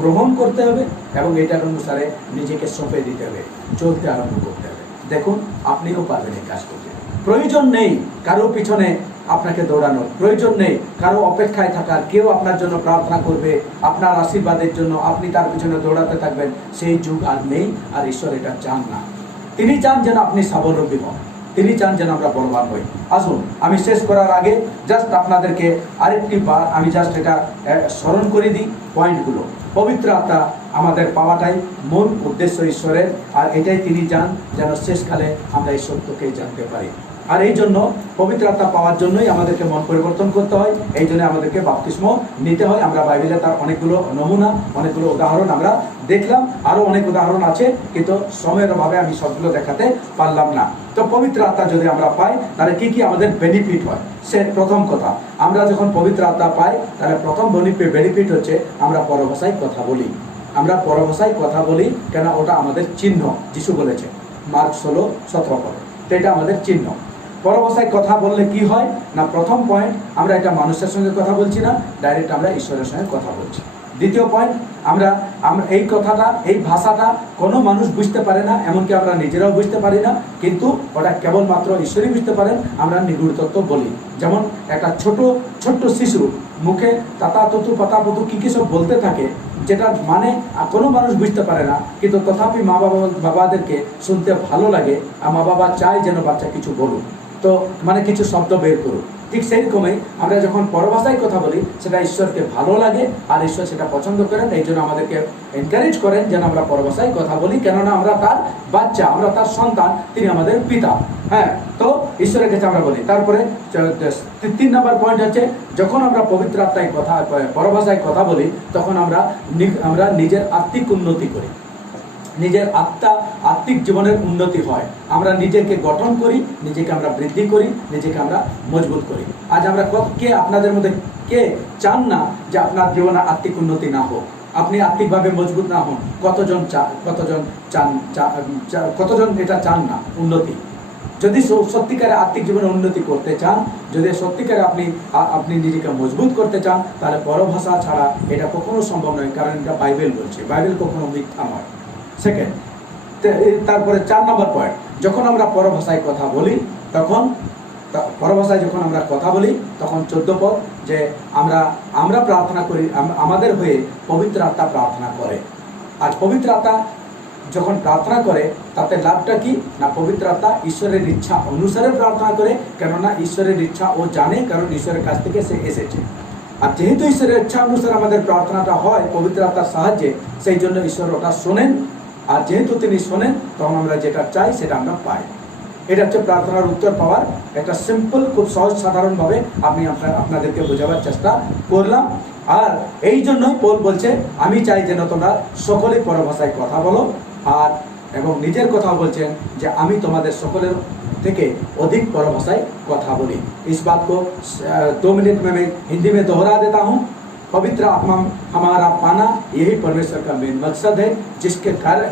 গ্রহণ করতে হবে এবং এটার অনুসারে নিজেকে সঁপে দিতে হবে, চলতে আরম্ভ করতে হবে। দেখুন, আপনিও পারবেন এই কাজ করতে। প্রয়োজন নেই কারো পিছনে আপনাকে দৌড়ানোর, প্রয়োজন নেই কারো অপেক্ষায় থাকার। কেউ আপনার জন্য প্রার্থনা করবে আপনার আশীর্বাদের জন্য, আপনি তার পিছনে দৌড়াতে থাকবেন, সেই যুগ আর নেই। আর ঈশ্বর এটা চান না। তিনি চান যেন আপনি স্বাবলম্বী হন, তিনি চান যেন আমরা বলবান হই। আসুন, আমি শেষ করার আগে জাস্ট আপনাদেরকে আরেকটি বার আমি জাস্ট এটা স্মরণ করে দিই পয়েন্টগুলো। পবিত্র আত্মা আমাদের পাওয়াটাই মূল উদ্দেশ্য ঈশ্বরের, আর এটাই তিনি চান যেন শেষকালে আমরা এই সত্যকে জানতে পারি। আর এই জন্য পবিত্র আত্মা পাওয়ার জন্যই আমাদেরকে মন পরিবর্তন করতে হয়, এই জন্য আমাদেরকে বাপ্তিস্ম নিতে হয়। আমরা বাইবেলে তার অনেকগুলো নমুনা, অনেকগুলো উদাহরণ আমরা দেখলাম, আরও অনেক উদাহরণ আছে, কিন্তু সময়ের অভাবে আমি সবগুলো দেখাতে পারলাম না। তো পবিত্র আত্মা যদি আমরা পাই, তাহলে কি কি আমাদের বেনিফিট হয়? সে প্রথম কথা, আমরা যখন পবিত্র আত্মা পাই, তাহলে প্রথম বেনিফিট হচ্ছে আমরা পরভাষায় কথা বলি। আমরা পরভাষায় কথা বলি কেন? ওটা আমাদের চিহ্ন। যিশু বলেছে মার্ক 16:17, তো এটা আমাদের চিহ্ন। পরভাষায় কথা বললে কি হয় না, প্রথম পয়েন্ট, আমরা এটা মানুষের সঙ্গে কথা বলছি না, ডাইরেক্ট আমরা ঈশ্বরের সঙ্গে কথা বলছি। দ্বিতীয় পয়েন্ট, আমরা এই কথাটা, এই ভাষাটা কোনো মানুষ বুঝতে পারে না, এমনকি আমরা নিজেরাও বুঝতে পারি না, কিন্তু ওটা কেবলমাত্র ঈশ্বরই বুঝতে পারেন। আমরা নিগুড় তত্ত্ব বলি। যেমন একটা ছোট্ট শিশু মুখে তাতা ততু পাতা পতু কী সব বলতে থাকে, যেটা মানে কোনো মানুষ বুঝতে পারে না, কিন্তু তথাপি বাবাদেরকে শুনতে ভালো লাগে, আর মা বাবা চায় যেন বাচ্চা কিছু বলুক, তো মানে কিছু শব্দ বের করুক। ঠিক সেই রকমই আমরা যখন পরভাষায় কথা বলি, সেটা ঈশ্বরকে ভালো লাগে আর ঈশ্বর সেটা পছন্দ করেন। এই জন্য আমাদেরকে এনকারেজ করেন যেন আমরা পরভাষায় কথা বলি, কেননা আমরা তার বাচ্চা, আমরা তার সন্তান, তিনি আমাদের পিতা। হ্যাঁ, তো ঈশ্বরের কাছে আমরা বলি। তারপরে 3 নম্বর পয়েন্ট হচ্ছে, যখন আমরা পবিত্র আত্মায় কথা, পরভাষায় কথা বলি, তখন আমরা নিজের আত্মিক উন্নতি করি, নিজের আত্মিক জীবনের উন্নতি হয়। আমরা নিজেকে গঠন করি, নিজেকে আমরা বৃদ্ধি করি, নিজেকে আমরা মজবুত করি। আজ আমরা কে আপনাদের মধ্যে কে চান না যে আপনার জীবনে আত্মিক উন্নতি না হোক, আপনি আত্মিকভাবে মজবুত না হন? কতজন এটা চান না উন্নতি? যদি সত্যিকারে আত্মিক জীবনে উন্নতি করতে চান, যদি সত্যিকারে আপনি নিজেকে মজবুত করতে চান, তাহলে পরভাষা ছাড়া এটা কখনো সম্ভব নয়, কারণ এটা বাইবেল বলছে, বাইবেল কখনো মিথ্যা নয়। সেকেন্ড, তারপরে 4 নম্বর পয়েন্ট, যখন আমরা পরভাষায় কথা বলি তখন পরভাষায় যখন আমরা কথা বলি তখন 14 পদ, যে আমরা প্রার্থনা করি, আমাদের হয়ে পবিত্র আত্মা প্রার্থনা করে। আর পবিত্র আত্মা যখন প্রার্থনা করে তাতে লাভটা কি না, পবিত্র আত্মা ঈশ্বরের ইচ্ছা অনুসারে প্রার্থনা করে, কেননা ঈশ্বরের ইচ্ছা ও জানে, কারণ ঈশ্বরের কাছ থেকে সে এসেছে। আর যেহেতু ঈশ্বরের ইচ্ছা অনুসারে আমাদের প্রার্থনাটা হয় পবিত্র আত্মার সাহায্যে, সেই জন্য ঈশ্বর ওটা শোনেন। আর যেহেতু তিনি শোনেন, তখন আমরা যেটা চাই সেটা আমরা পাই। এটা হচ্ছে প্রার্থনার উত্তর পাওয়ার একটা সিম্পল, খুব সহজ সাধারণভাবে আমি আপনাদেরকে বোঝাবার চেষ্টা করলাম। আর এই জন্যই পৌল বলছে, আমি চাই যেন তোমরা সকলে পরভাষায় কথা বলো। আর এবং নিজের কথাও বলছেন যে আমি তোমাদের সকলের থেকে अधिक परभाषाएं কথা বলি। इस बात को 2 मिनट में मैं हिंदी में दोहरा देता हूँ। पवित्र आत्मा हमारा पाना यही परमेश्वर का मेन मकसद है,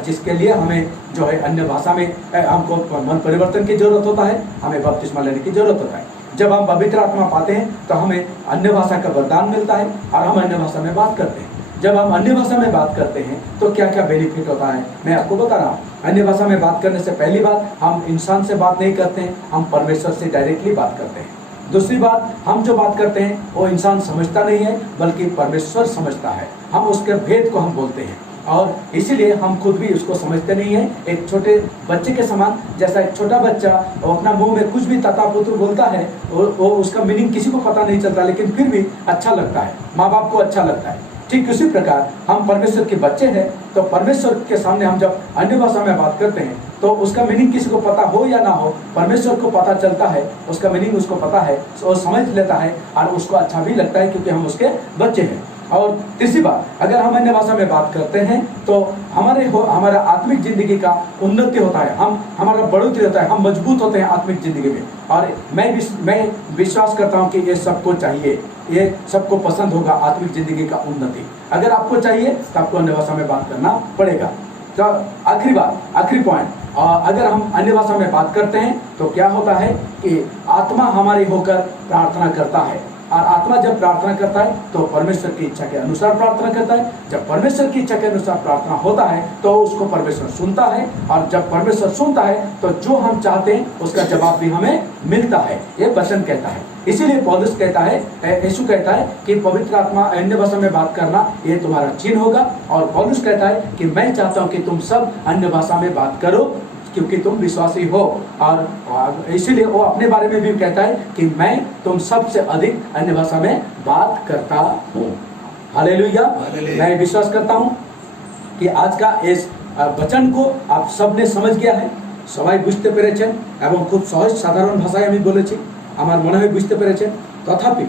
जिसके लिए हमें जो है अन्य भाषा में हमको मन परिवर्तन की जरूरत होता है, हमें बपतिस्मा लेने की जरूरत होता है। जब हम पवित्र आत्मा पाते हैं तो हमें अन्य भाषा का वरदान मिलता है और हम अन्य भाषा में बात करते हैं। जब हम अन्य भाषा में बात करते हैं तो क्या क्या बेनिफिट होता है मैं आपको बता रहा हूँ। अन्य भाषा में बात करने से पहली बात, हम इंसान से बात नहीं करते हैं, हम परमेश्वर से डायरेक्टली बात करते हैं। दूसरी बात, हम जो बात करते हैं वो इंसान समझता नहीं है, बल्कि परमेश्वर समझता है। हम उसके भेद को हम बोलते हैं और इसीलिए हम खुद भी उसको समझते नहीं हैं। एक छोटे बच्चे के समान, जैसा एक छोटा बच्चा वो अपना मुंह में कुछ भी तता पुत्र बोलता है, वो उसका मीनिंग किसी को पता नहीं चलता, लेकिन फिर भी अच्छा लगता है, माँ बाप को अच्छा लगता है। ठीक उसी प्रकार हम परमेश्वर के बच्चे हैं, तो परमेश्वर के सामने हम जब अन्य भाषा में बात करते हैं तो उसका मीनिंग किसी को पता हो या ना हो, परमेश्वर को पता चलता है, उसका मीनिंग उसको पता है, वो समझ लेता है और उसको अच्छा भी लगता है, क्योंकि हम उसके बच्चे हैं। और तीसरी बात, अगर हम अन्य भाषा में बात करते हैं तो हमारा आत्मिक जिंदगी का उन्नति होता है, हमारा बढ़ोतरी होता है, हम मजबूत होते हैं आत्मिक जिंदगी में। और मैं विश्वास करता हूँ कि ये सबको चाहिए, ये सबको पसंद होगा आत्मिक जिंदगी का उन्नति। अगर आपको चाहिए तो आपको अन्य भाषा में बात करना पड़ेगा। तो आखिरी पॉइंट, अगर हम अन्य भाषा में बात करते हैं तो क्या होता है कि आत्मा हमारी होकर प्रार्थना करता है, और आत्मा जब प्रार्थना करता है तो परमेश्वर की इच्छा के अनुसार प्रार्थना करता है। जब परमेश्वर की इच्छा के अनुसार प्रार्थना होता है तो उसको परमेश्वर सुनता है, और जब परमेश्वर सुनता है तो जो हम चाहते हैं उसका जवाब भी हमें मिलता है, ये वचन कहता है। इसीलिए पौलुस कहता है, यीशु कहता है कि पवित्र आत्मा अन्य भाषा में बात करना ये तुम्हारा चिन्ह होगा। और पौलुस कहता है कि मैं चाहता हूँ कि तुम सब अन्य भाषा में बात करो, क्योंकि तुम विश्वासी हो। और इसीलिए वो अपने बारे में भी कहता है कि मैं तुम सबसे अधिक अन्य भाषा में बात करता हूँ। हालेलुया। मैं विश्वास करता हूँ कि आज का इस वचन को आप सबने समझ गया है, सबाई बुझते पेरेছেন এবং খুব সহজ সাধারণ ভাষায় আমি বলেছি, আমার মনে হয় বুঝতে পেরেছেন। তথাপি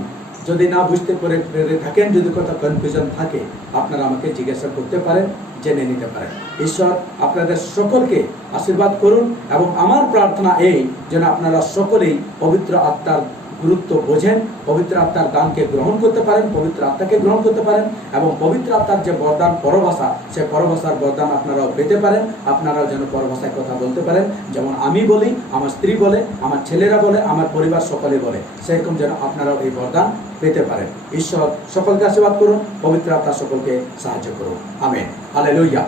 যদি না বুঝতে পেরে থাকেন, যদি কোথাও কনফিউশন থাকে, আপনারা আমাকে জিজ্ঞাসা করতে পারেন, জেনে নিতে পারেন। ঈশ্বর আপনাদের সকলকে আশীর্বাদ করুন এবং আমার প্রার্থনা এই যেন আপনারা সকলেই পবিত্র আত্মার গুরুত্ব বোঝেন, পবিত্র আত্মার দানকে গ্রহণ করতে পারেন, পবিত্র আত্মাকে গ্রহণ করতে পারেন এবং পবিত্র আত্মার যে বরদান পরভাষা, সে পরভাষার বরদান আপনারাও পেতে পারেন। আপনারাও যেন পরভাষায় কথা বলতে পারেন, যেমন আমি বলি, আমার স্ত্রী বলে, আমার ছেলেরা বলে, আমার পরিবার সকলে বলে, সেরকম যেন আপনারাও এই বরদান পেতে পারেন। ঈশ্বর সকলকে আশীর্বাদ করুন, পবিত্র আত্মা সকলকে সাহায্য করুন। আমেন। হালেলুয়া।